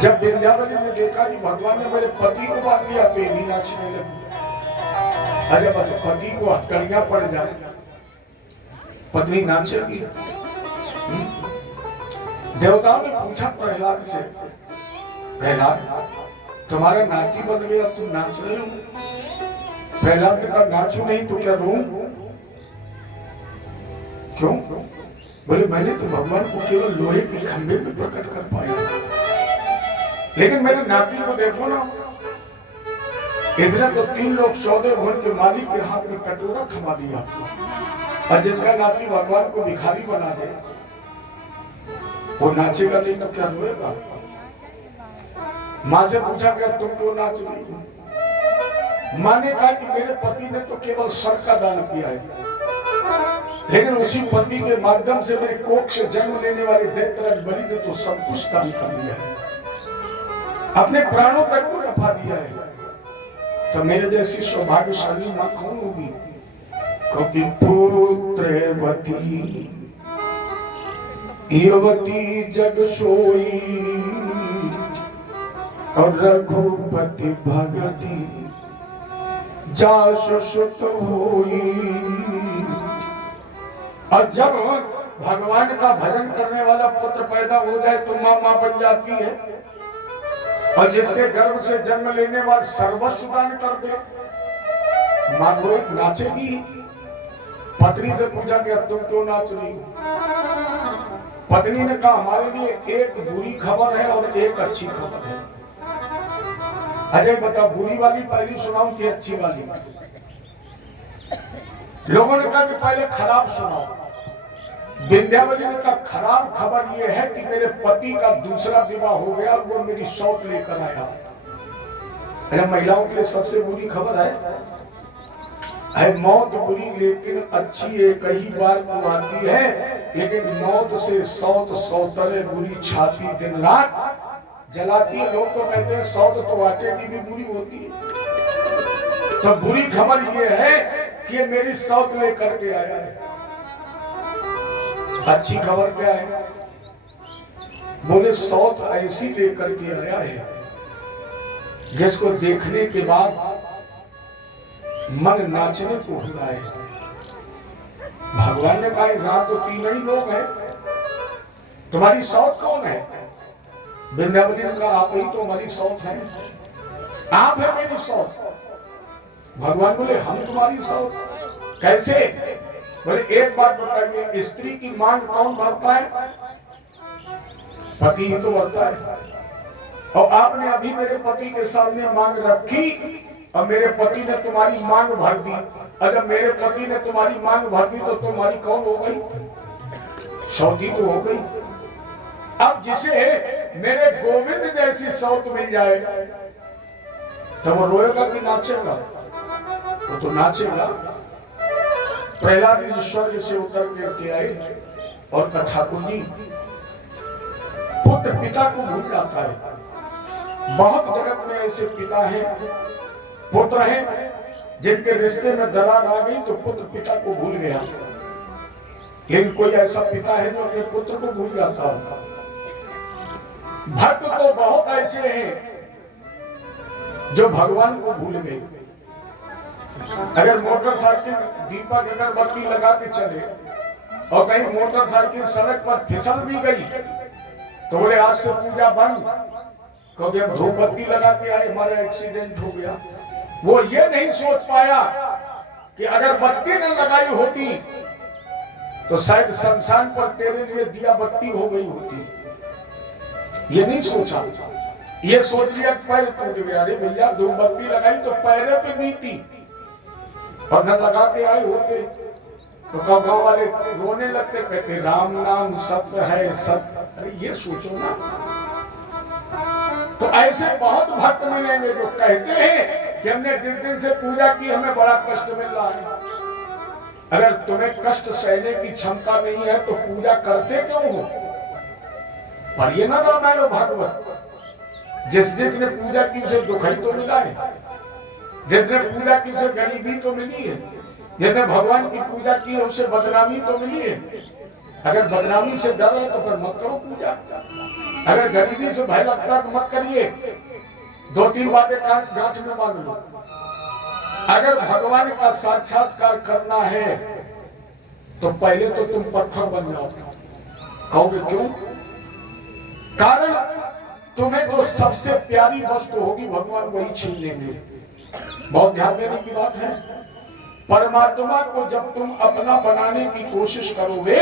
जब विंध्यावली ने देखा कि भगवान ने मेरे पति को बांध लिया तो ये भी नाचने लगी। अरे पति को हथकड़ियां पड़ जाए, पत्नी नाचेगी। देवताओं ने पूछा प्रहलाद से, प्रहलाद तुम्हारा नाती बन गया, तुम नाच रहे हो? प्रहलाद ने कहा नाचू नहीं तो क्या रोऊं? क्यों? बोले मैंने तो भगवान को केवल लोहे के खंभे में प्रकट कर पाया, लेकिन मेरे नाती को देखो ना, इसने तो 3 लोग 14 भवन के मालिक के हाथ में कटोरा थमा दिया। और जिसका नाती भगवान को भिखारी बना दे वो नाचेगा नहीं तो क्या रोएगा? माँ से पूछा क्या तुम क्यों नाच रही हो? माँ ने कहा कि मेरे पति ने तो केवल सर का दान किया है, लेकिन उसी पति के माध्यम से मेरे कोख से जन्म लेने वाले दैत्यराज बलि ने तो सब कुछ दान कर दिया है, अपने प्राणों तक को नफा दिया है। तो मेरे जैसी सौभाग्यशाली माँ कौन होगी? कपि पुत्रवती युवती जग सोई, और रघुपति भगति जासु सुत होई। और जब भगवान का भजन करने वाला पुत्र पैदा हो जाए तो माँ माँ बन जाती है, और जिसके गर्भ से जन्म लेने वाले सर्वस्व दान कर दे, माँ को नाचेगी। पत्नी से पूछा कि अब तुम क्यों नाच रही हो? पत्नी ने कहा हमारे लिए एक बुरी खबर है और एक अच्छी खबर है। अजय बता, बुरी वाली पहली सुनाऊं कि अच्छी वाली? लोगों ने कहा कि पहले खराब सुनाओ। विंध्यावली ने कहा खराब खबर यह है कि मेरे पति का दूसरा विवाह हो गया, वो मेरी शौक लेकर आया। अरे महिलाओं के लिए सबसे बुरी खबर है मौत बुरी लेकिन अच्छी एक ही बार को आती है, लेकिन मौत से सौत सौतरे बुरी छाती दिन रात जलाती है। लोग तो कहते हैं सौत तो आटे की भी बुरी होती है। तो बुरी खबर ये है कि ये मेरी सौत लेकर के आया है। अच्छी खबर क्या है? बोले सौत ऐसी लेकर के आया है जिसको देखने के बाद मन नाचने को होता है। भगवान ने कहा यहाँ तो 3 ही लोग हैं, तुम्हारी सौत कौन है? विंध्यावली ने कहा आप ही तो हमारी सौत है, आप है मेरी सौत। भगवान बोले हम तुम्हारी सौत कैसे? बोले एक बात बताइए, स्त्री की मांग कौन भरता है? पति ही तो भरता है। और आपने अभी मेरे पति के सामने मांग रखी और मेरे पति ने तुम्हारी मांग भर दी। अगर मेरे पति ने तुम्हारी मांग भर दी तो तुम्हारी कौन हो गई? सौती तो हो गई। अब जिसे मेरे गोविंद जैसी सौत मिल जाए तो वो रोएगा कि नाचेगा? वो तो नाचेगा। प्रहलाद जी स्वर्ग से उतर करके आए और कथा को दी। पुत्र पिता को भूल जाता है। बहुत जगत में ऐसे पिता हैं, पुत्र हैं जिनके रिश्ते में दरार आ गई तो पुत्र पिता को भूल गया। लेकिन कोई ऐसा पिता है जो अपने पुत्र को भूल जाता होगा। भक्त तो बहुत ऐसे हैं जो भगवान को भूल गए। अगर मोटरसाइकिल दीपक अगरबत्ती लगा के चले और कहीं मोटरसाइकिल सड़क पर फिसल भी गई तो बोले आज से पूजा बंद, क्योंकि हम धूप बत्ती लगा के आए, हमारा एक्सीडेंट हो गया। वो ये नहीं सोच पाया कि अगर बत्ती न लगाई होती तो शायद शमशान पर तेरे लिए दिया बत्ती हो गई होती। ये नहीं सोचा, ये सोच लिया पैर टूट गया। अरे भैया धूप बत्ती लगाई तो पैरे पे बीती और न लगा के आए होते तो गाँव वाले रोने लगते, कहते राम नाम सत्य है सत्य। अरे ये सोचो ना। तो ऐसे बहुत भक्त मिलेंगे जो कहते हैं कि हमने जिस दिन से पूजा की हमें बड़ा कष्ट मिल रहा है। अगर तुम्हें कष्ट सहने की क्षमता नहीं है तो पूजा करते क्यों हो? पढ़िए ना रामायण और भागवत। जिसने पूजा की उसे दुख ही तो मिला है, जिसने पूजा की उसे गरीबी तो मिली है, जिसने भगवान की पूजा की उसे बदनामी तो मिली है। अगर बदनामी से डर है तो फिर मत करो पूजा। अगर गरीबी से भय लगता है तो मत करिए। 2-3 बातें गांठ में बांध लो। अगर भगवान का साक्षात्कार करना है तो पहले तो तुम पत्थर बन जाओ। कहोगे क्यों? कारण तुम्हें तो सबसे प्यारी वस्तु होगी भगवान वही छीन लेंगे। बहुत ध्यान देने की बात है। परमात्मा को जब तुम अपना बनाने की कोशिश करोगे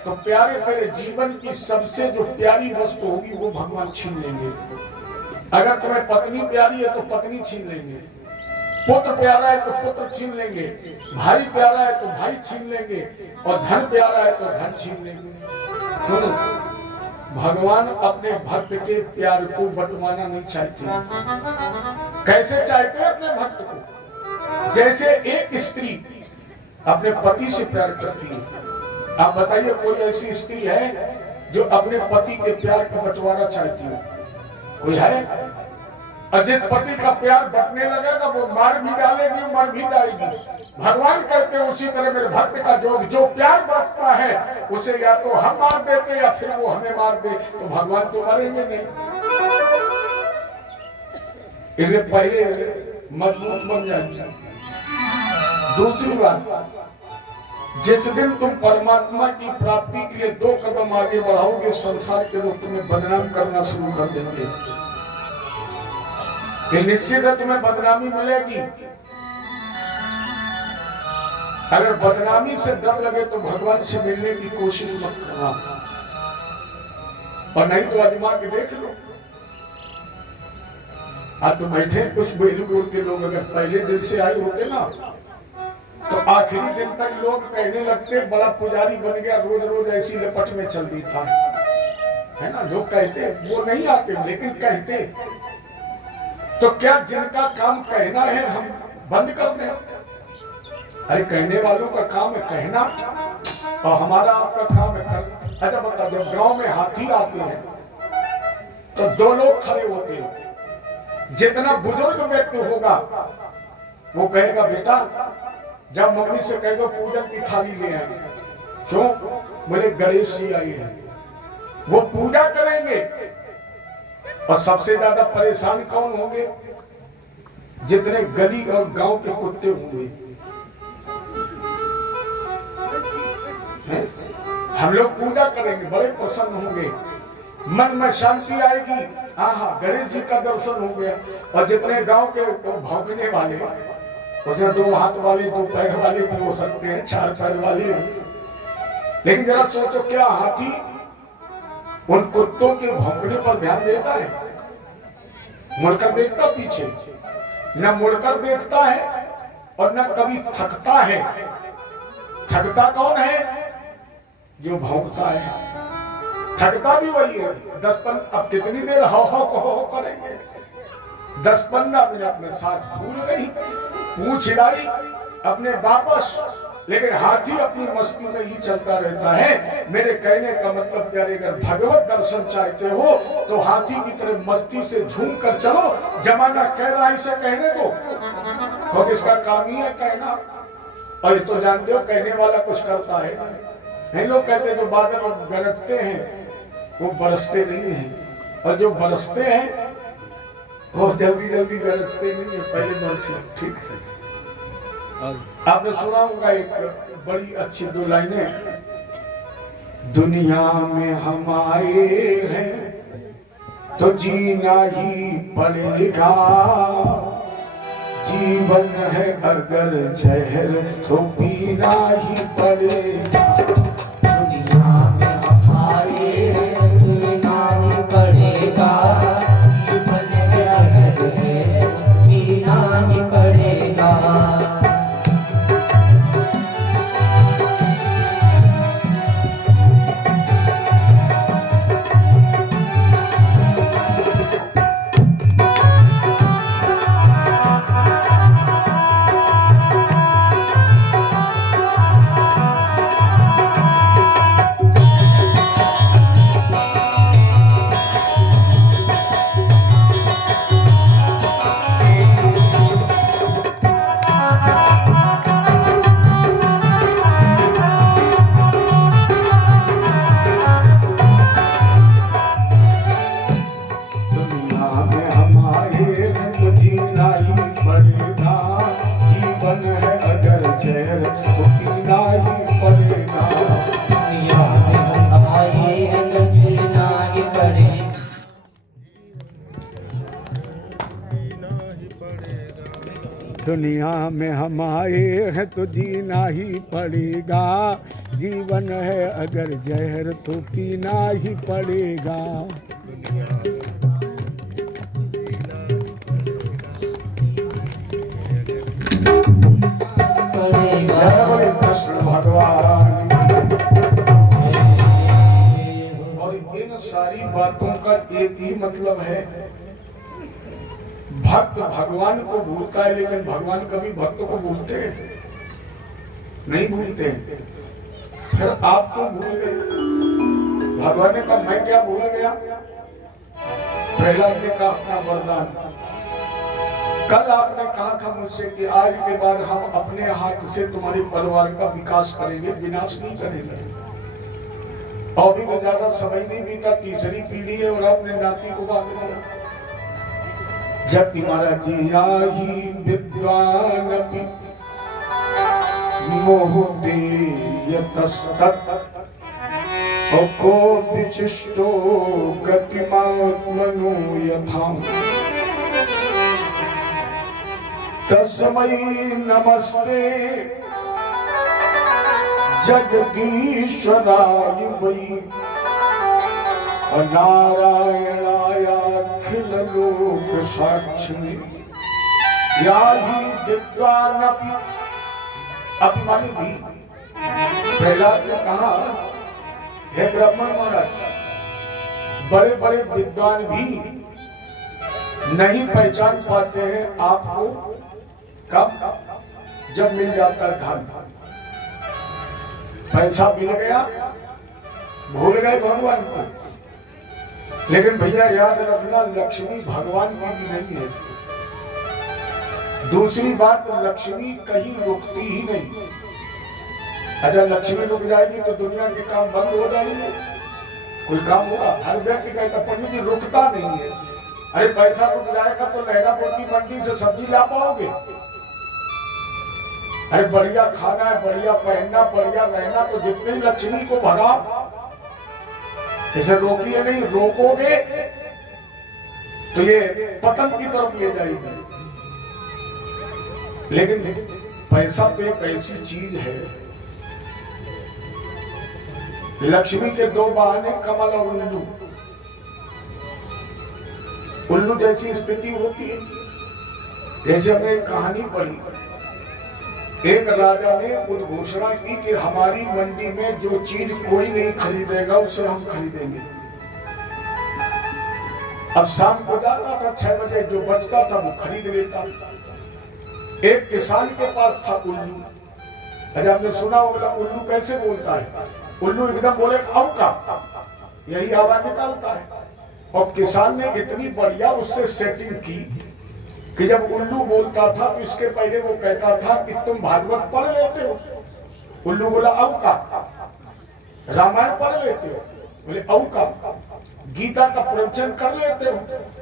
तो प्यारे प्यारे जीवन की सबसे जो प्यारी वस्तु होगी वो भगवान छीन लेंगे। अगर तुम्हें पत्नी प्यारी है तो पत्नी छीन लेंगे, पुत्र प्यारा है तो पुत्र छीन लेंगे, भाई प्यारा है तो भाई छीन लेंगे, और धन प्यारा है तो धन छीन लेंगे। सुनो, भगवान अपने भक्त के प्यार को बंटवाना नहीं चाहते। कैसे चाहते हैं अपने भक्त को? जैसे एक स्त्री अपने पति से प्यार करती है। आप बताइए कोई ऐसी स्त्री है जो अपने पति के प्यार का बंटवारा चाहती है? कोई है? और जिस पति का प्यार बटने लगेगा वो मार भी डालेगी, मर भी जाएगी। भगवान करते उसी तरह मेरे भक्त का जो प्यार बटता है उसे या तो हम मार देते या फिर वो हमें मार दे, तो भगवान तो मरेंगे नहीं। इसलिए पहले मजबूत बन जाए। दूसरी बात, जिस दिन तुम परमात्मा की प्राप्ति के लिए 2 कदम आगे बढ़ाओगे संसार के लोग तुम्हें बदनाम करना शुरू कर देंगे। ये निश्चित है तुम्हें बदनामी मिलेगी। अगर बदनामी से डर लगे तो भगवान से मिलने की कोशिश मत करना, और नहीं तो आजमा के देख लो। आज तो बैठे कुछ बेलूर के लोग, अगर पहले दिन से आए होते ना तो आखिरी दिन तक लोग कहने लगते बड़ा पुजारी बन गया, रोज रोज ऐसी लपट में चल दी था, है ना। लोग कहते, वो नहीं आते लेकिन कहते। तो क्या जिनका काम कहना है हम बंद कर दें? अरे कहने वालों का काम है कहना और हमारा आपका काम है करना। अच्छा बता, जब गांव में हाथी आते हैं तो 2 लोग खड़े होते हैं। जितना बुजुर्ग व्यक्ति होगा वो कहेगा बेटा जब मम्मी से कह दो पूजन की थाली ले आए। क्यों? बोले गणेश जी आए हैं, वो पूजा करेंगे। और सबसे ज्यादा परेशान कौन होंगे? जितने गली और गांव के कुत्ते होंगे। हम लोग पूजा करेंगे, बड़े प्रसन्न होंगे, मन में शांति आएगी। हाँ, गणेश जी का दर्शन हो गया। और जितने गांव के भौंकने वाले, उसमें 2 हाथ वाले 2 पैर वाले भी हो सकते हैं, 4 पैर वाले। लेकिन जरा सोचो, क्या हाथी उन कुत्तों के भौंकने पर ध्यान देता है? मुड़कर देखता पीछे? न मुड़कर देखता है और न कभी थकता है। थकता कौन है? जो भौंकता है। थकता भी वही है। 10-15 अब कितनी देर हाव करेंगे? 10-15 मिनट में सांस भूल गई, पूंछ हिलाई अपने वापस। लेकिन हाथी अपनी मस्ती में ही चलता रहता है। मेरे कहने का मतलब प्यारे, अगर भगवत दर्शन चाहते हो तो हाथी की तरह मस्ती से झूम कर चलो। जमाना कह रहा है इसे कहने को, तो इसका काम ही है कहना। और ये तो जानते हो कहने वाला कुछ करता है। हैं लोग कहते हैं जो बादल गरजते हैं वो बरसते नहीं हैं, और जो बरसते हैं वो जल्दी जल्दी गरजते नहीं है, पहले बरसे। ठीक है, आपने सुना होगा एक बड़ी अच्छी दो लाइनें, दुनिया में हम आए हैं तो जीना ही पड़ेगा, जीवन है अगर जहर तो पीना ही पड़ेगा। दुनिया में हम आए हैं, जीना ही पड़ेगा, जीवन है अगर जहर पीना ही पड़ेगा। दुनिया में हम आए हैं तो जीना ही पड़ेगा, जीवन है अगर जहर तो पीना ही पड़ेगा। जय बोले कृष्ण भगवान। और इन सारी बातों का एक ही मतलब है, भक्त भगवान को भूलता है लेकिन भगवान कभी भक्तों को भूलते हैं नहीं, भूलते हैं। फिर आपको भूल गए, भगवान ने कहा मैं क्या भूल गया। प्रहलाद ने कहा अपना वरदान। कल आपने कहा था मुझसे कि आज के बाद हम अपने हाथ से तुम्हारे परिवार का विकास करेंगे, विनाश नहीं करेंगे। और भी तो ज्यादा समय नहीं बीता, तीसरी पीढ़ी है और अपने नाती को बांध दिया। जब महाराज जी आही विद्वान मोहदेय तस्तत को विशिष्टो गतिमात्मनो यथा तस्मै नमस्ते जगदीश्वराय वै नारायणाय अखिल लोक साक्षी याही विद्वान अभिमानी भी। प्रहलाद ने कहा हे ब्राह्मण महाराज, बड़े बड़े विद्वान भी नहीं पहचान पाते हैं आपको, कब? जब मिल जाता है धन, पैसा मिल गया, भूल गए भगवान को। लेकिन भैया याद रखना, लक्ष्मी भगवान की भी नहीं है। दूसरी बात, लक्ष्मी कहीं रुकती ही नहीं। अगर लक्ष्मी रुक जाएगी तो दुनिया के काम बंद हो जाएंगे, कोई काम होगा? हर व्यक्ति कहता पंडित जी रुकता नहीं है। अरे पैसा रुक जाएगा तो लहरापुर की मंडी से सब्जी ला पाओगे? अरे बढ़िया खाना है, बढ़िया पहनना, बढ़िया रहना, तो जितने लक्ष्मी को भगाओ, इसे रोकिए नहीं, रोकोगे तो ये पतन की तरफ ले जाएगी। लेकिन पैसा तो एक ऐसी चीज है, लक्ष्मी के दो बहाने, कमल और उल्लू। उल्लू जैसी स्थिति होती है, जैसे हमने एक कहानी पढ़ी, एक राजा ने उद्घोषणा की कि हमारी मंडी में जो चीज कोई नहीं खरीदेगा उसे हम खरीदेंगे। अब शाम को जाता था 6 बजे, जो बचता था वो खरीद लेता। एक किसान के पास था उल्लू। अच्छा, आपने सुना होगा उल्लू कैसे बोलता है? उल्लू एकदम बोले औका, यही आवाज निकालता है। और किसान ने इतनी बढ़िया उससे सेटिंग की कि जब उल्लू बोलता था तो इसके पहले वो कहता था कि तुम भागवत पढ़ लेते हो? उल्लू बोला औका। रामायण पढ़ लेते हो? बोले औ का। गीता का प्रवचन कर लेते हो?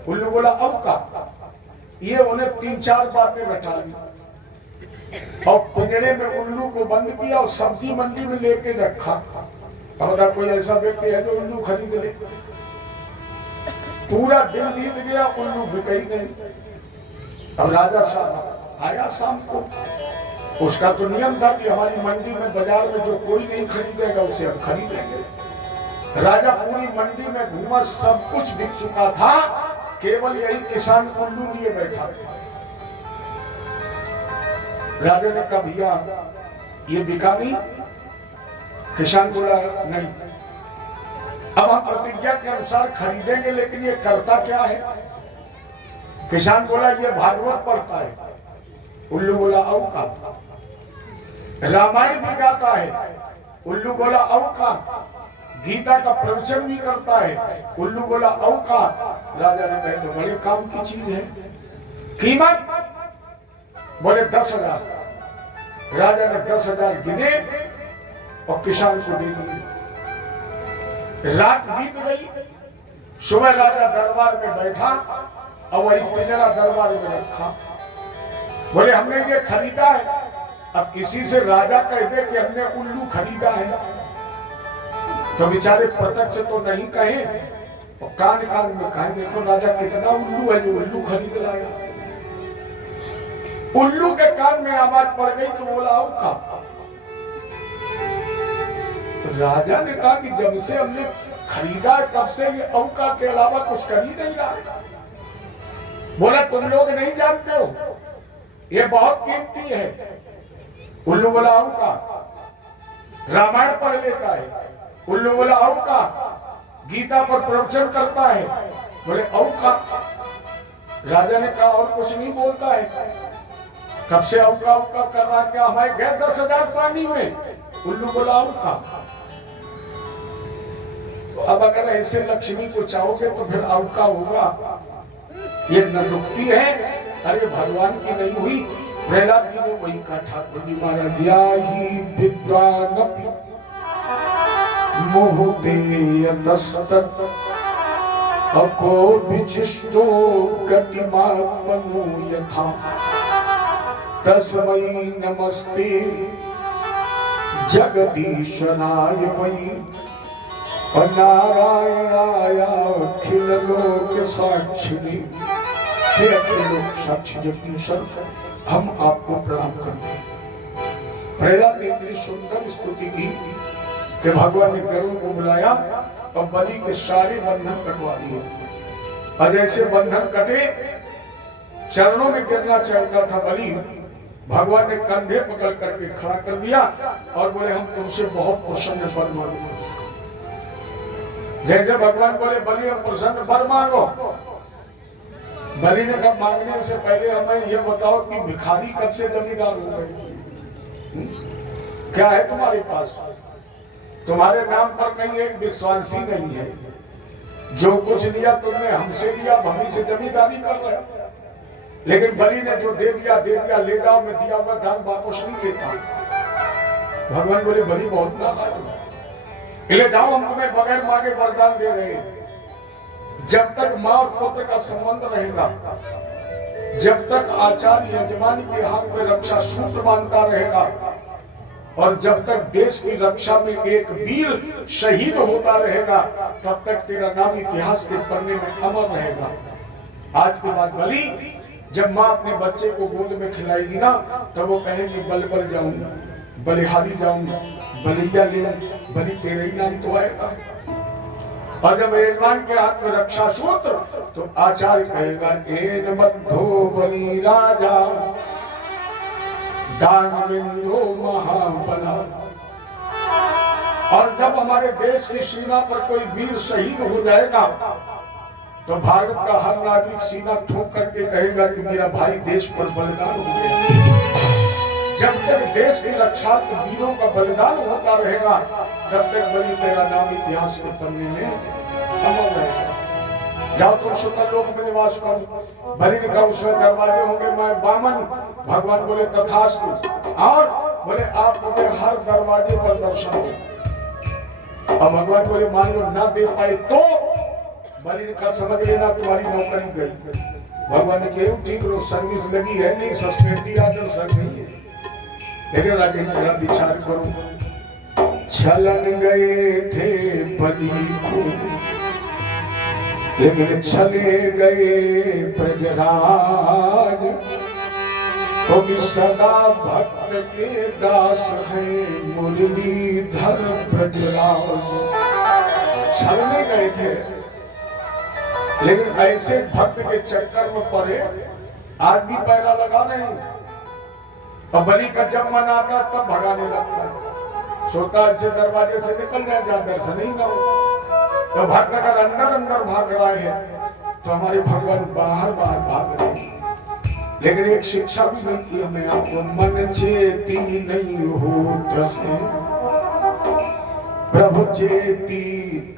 उल्लू बोला औ का। ये उन्हें 3-4 बातें बैठा ली और पिंजरे में उल्लू को बंद किया और सब्जी मंडी में लेके रखा। अब कोई ऐसा व्यक्ति है जो उल्लू खरीद ले? पूरा दिन बीत गया, उल्लू बिका ही नहीं। अब राजा साहब आया शाम को, उसका तो नियम था कि हमारी मंडी में बाजार में जो कोई नहीं खरीदेगा उसे हम खरीदेंगे। राजा पूरी मंडी में घूमा, सब कुछ बिक चुका था, केवल यही किसान उल्लू लिए बैठा। राजा ने कहा भैया ये बिका नहीं? किसान बोला नहीं। अब हम प्रतिज्ञा के अनुसार खरीदेंगे, लेकिन ये करता क्या है? किसान बोला ये भागवत पढ़ता है। उल्लू बोला औ का। रामायण भी गाता है। उल्लू बोला औ का। गीता का प्रवचन भी करता है। उल्लू बोला औ का। राजा ने कहा तो बड़े काम की चीज है। कीमत बोले 10,000। राजा ने 10,000 गिने और किसान को दे दिए। रात बीत गई, सुबह राजा दरबार में बैठा और वही पिंजरा दरबार में रखा। बोले हमने ये खरीदा है। अब किसी से राजा कह दे कि हमने उल्लू खरीदा है तो बेचारे प्रत्यक्ष तो नहीं कहे और कान कान में कहे देखो राजा कितना उल्लू है जो उल्लू खरीद लाया। उल्लू के कान में आवाज पड़ गई तो बोला औ का। राजा ने कहा कि जब से हमने खरीदा तब से ये औका के अलावा कुछ कर ही नहीं रहा है। बोला तुम लोग नहीं जानते हो ये बहुत कीमती है। उल्लू बोला औका। रामायण पढ़ लेता है। उल्लू बोला औका। गीता पर प्रवचन करता है। बोले औका। राजा ने कहा और कुछ नहीं बोलता है? कब से औका औका कर रहा, क्या हमारे गए 10,000 पानी में? उल्लू बोला औका। तो अब अगर ऐसे लक्ष्मी को चाहोगे तो फिर औका होगा। ये न रुकती है। अरे भगवान की नहीं हुई। प्रहलाद जी ने वही कहा ठाकुर जी महाराज याही विद्वान मोहदेयतस्तत अको विशिष्टो गतिमात्मनो यथा तस्मै नमस्ते जगदीशनाय मयि नारायणाय अखिल लोक साक्षिणे। हे अखिल लोक साक्षी जगदीश्वर हम आपको प्रणाम करते हैं। प्रहलाद ने इतनी सुंदर स्तुति की कि भगवान ने गरुड़ को बुलाया और बलि के सारे बंधन कटवा दिए। और जैसे बंधन कटे, चरणों में गिरना चाहता था बलि, भगवान ने कंधे पकड़ करके खड़ा कर दिया और बोले हम तुमसे बहुत प्रसन्न वर मांगो। जैसे भगवान बोले बलि हम प्रसन्न वर मांगो, बलि ने कहा मांगने से पहले हमें यह बताओ कि भिखारी कब से जमींदार हो गए? क्या है तुम्हारे पास? तुम्हारे नाम पर कहीं एक विश्वासी नहीं है। जो कुछ लिया तुमने हमसे लिया, हम से जमींदारी कर रहे हो। लेकिन बलि ने जो दे दिया ले जाओ, मैं दिया हुआ धन वापस नहीं लेता। भगवान बोले बलि बहुत नाराज हो, ले जाओ हम तुम्हें बगैर मांगे वरदान दे रहे हैं। जब तक माँ और पुत्र का संबंध रहेगा, जब तक आचार्य यजमान के हाथ में रक्षा सूत्र बांधता रहेगा और जब तक देश की रक्षा में एक वीर शहीद होता रहेगा, तब तक तेरा नाम इतिहास के पन्ने में अमर रहेगा। आज के बाद बलि जब माँ अपने बच्चे को गोद में खिलाएगी ना, तब वो कहेगी बल बल जाऊंगा, बलिहारी जाऊंगा, बलिया ले, बलि तेरे ही नाम तो आएगा। और जब यजमान के हाथ में रक्षा सूत्र, तो आचार्य कहेगा एन बद्धो बलि राजा दानवेंद्रो महाबला। और जब हमारे देश की सीमा पर कोई वीर शहीद हो जाएगा, तो भारत का हर नागरिक सीना ठोक करके कहेगा कि मेरा भाई देश पर बलिदान हो गया। जब तक देश की रक्षा वीरों का बलिदान होता रहेगा, तब तक बलि तेरा नाम इतिहास के पन्ने में अमर रहेगा। जाओ तुम सुतल लोक में निवास करो। बलि ने कहा उसमें दरवाजे होंगे, मैं बामन। भगवान बोले तथास्तु। और बोले आप मुझे हर दरवाजे पर दर्शन दो। अब भगवान बोले मान लो ना दे पाए तो बलि ने कहा समझ लेना तुम्हारी नौकरी गई। भगवान ने कहा ठीक लो सर्विस लगी है नहीं सस्पेंड दिया तो सर नहीं है। लेकिन राजा जरा विचार करो छलन गए थे बलि को लेकिन छले गए ब्रजराज तो भी सदा भक्त के दास हैं मुरलीधर ब्रजराज। छलने गए थे लेकिन ऐसे भक्त के चक्कर में पड़े आज भी पैरा लगा रहे हैं। अब बलि का जब मन आता तब भगाने लगता है, सोता ऐसे दरवाजे से निकल जाए जहाँ दर्शन ही ना हो। तो भक्त अगर अंदर अंदर भाग रहा है तो हमारे भगवान बाहर बाहर भाग रहे हैं। लेकिन एक शिक्षा भी मिलती है हमें आपको मन चेती नहीं होता है प्रभु चेती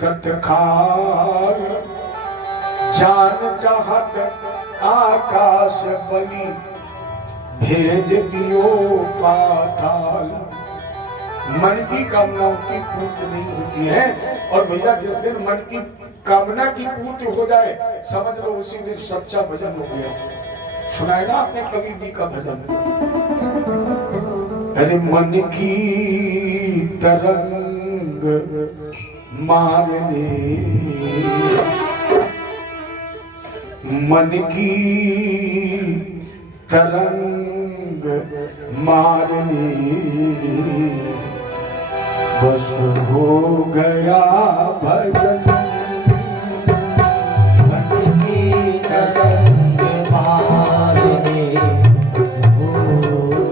तत्काल जान चाहत आकाश बलि भेज दियो पाताल। मन की कामनाओं की पूर्ति नहीं होती है और भैया जिस दिन मन की कामना की पूर्ति हो जाए समझ लो उसी दिन सच्चा भजन हो गया। सुनाए ना आपने कबीर जी का भजन, अरे मन की तरंग मारने मन की तरंग मारने बस हो गया भजन। मन की तरंग मारने हो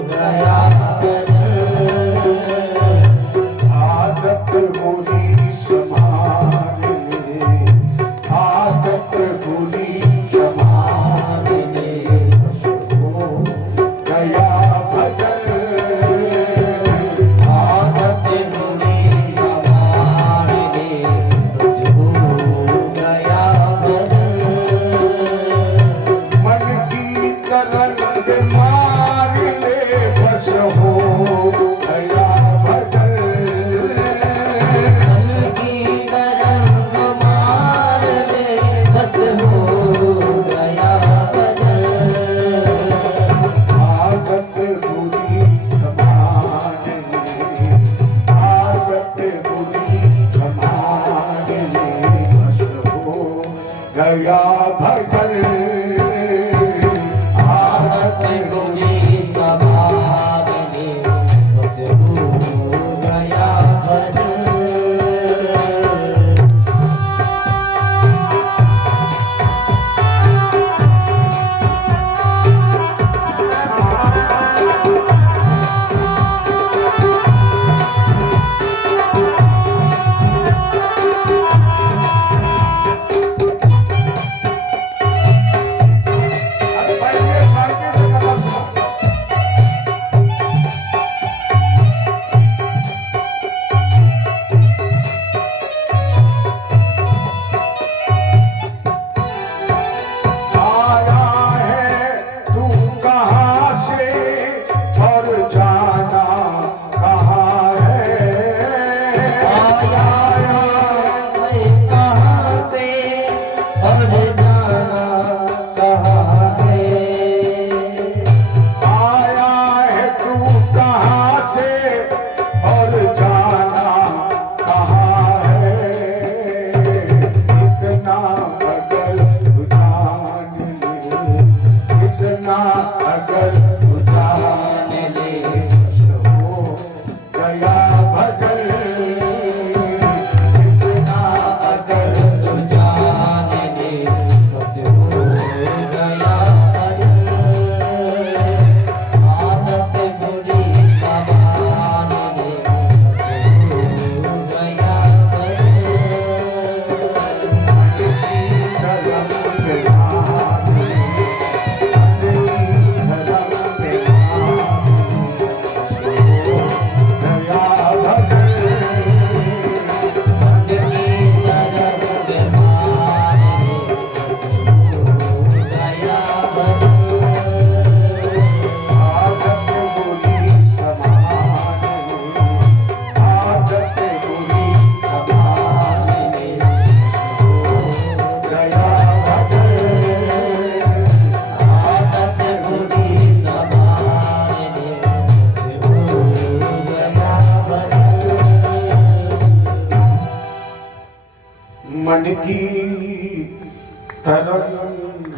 गया भजन। आदत बुरी संभालने आदत बुरी संभालने बस हो गया भजन। आदत बुरी संभालने बस हो गया भजन। मन की तरंग मार ले बस हो गया भजन। मन की तरंग मार ले बस हो गया भजन। आदत बुरी संभालने आदत बुरी संभालने बस हो गया भजन। आदत बुरी संभालने बस हो गया भजन। मन की तरंग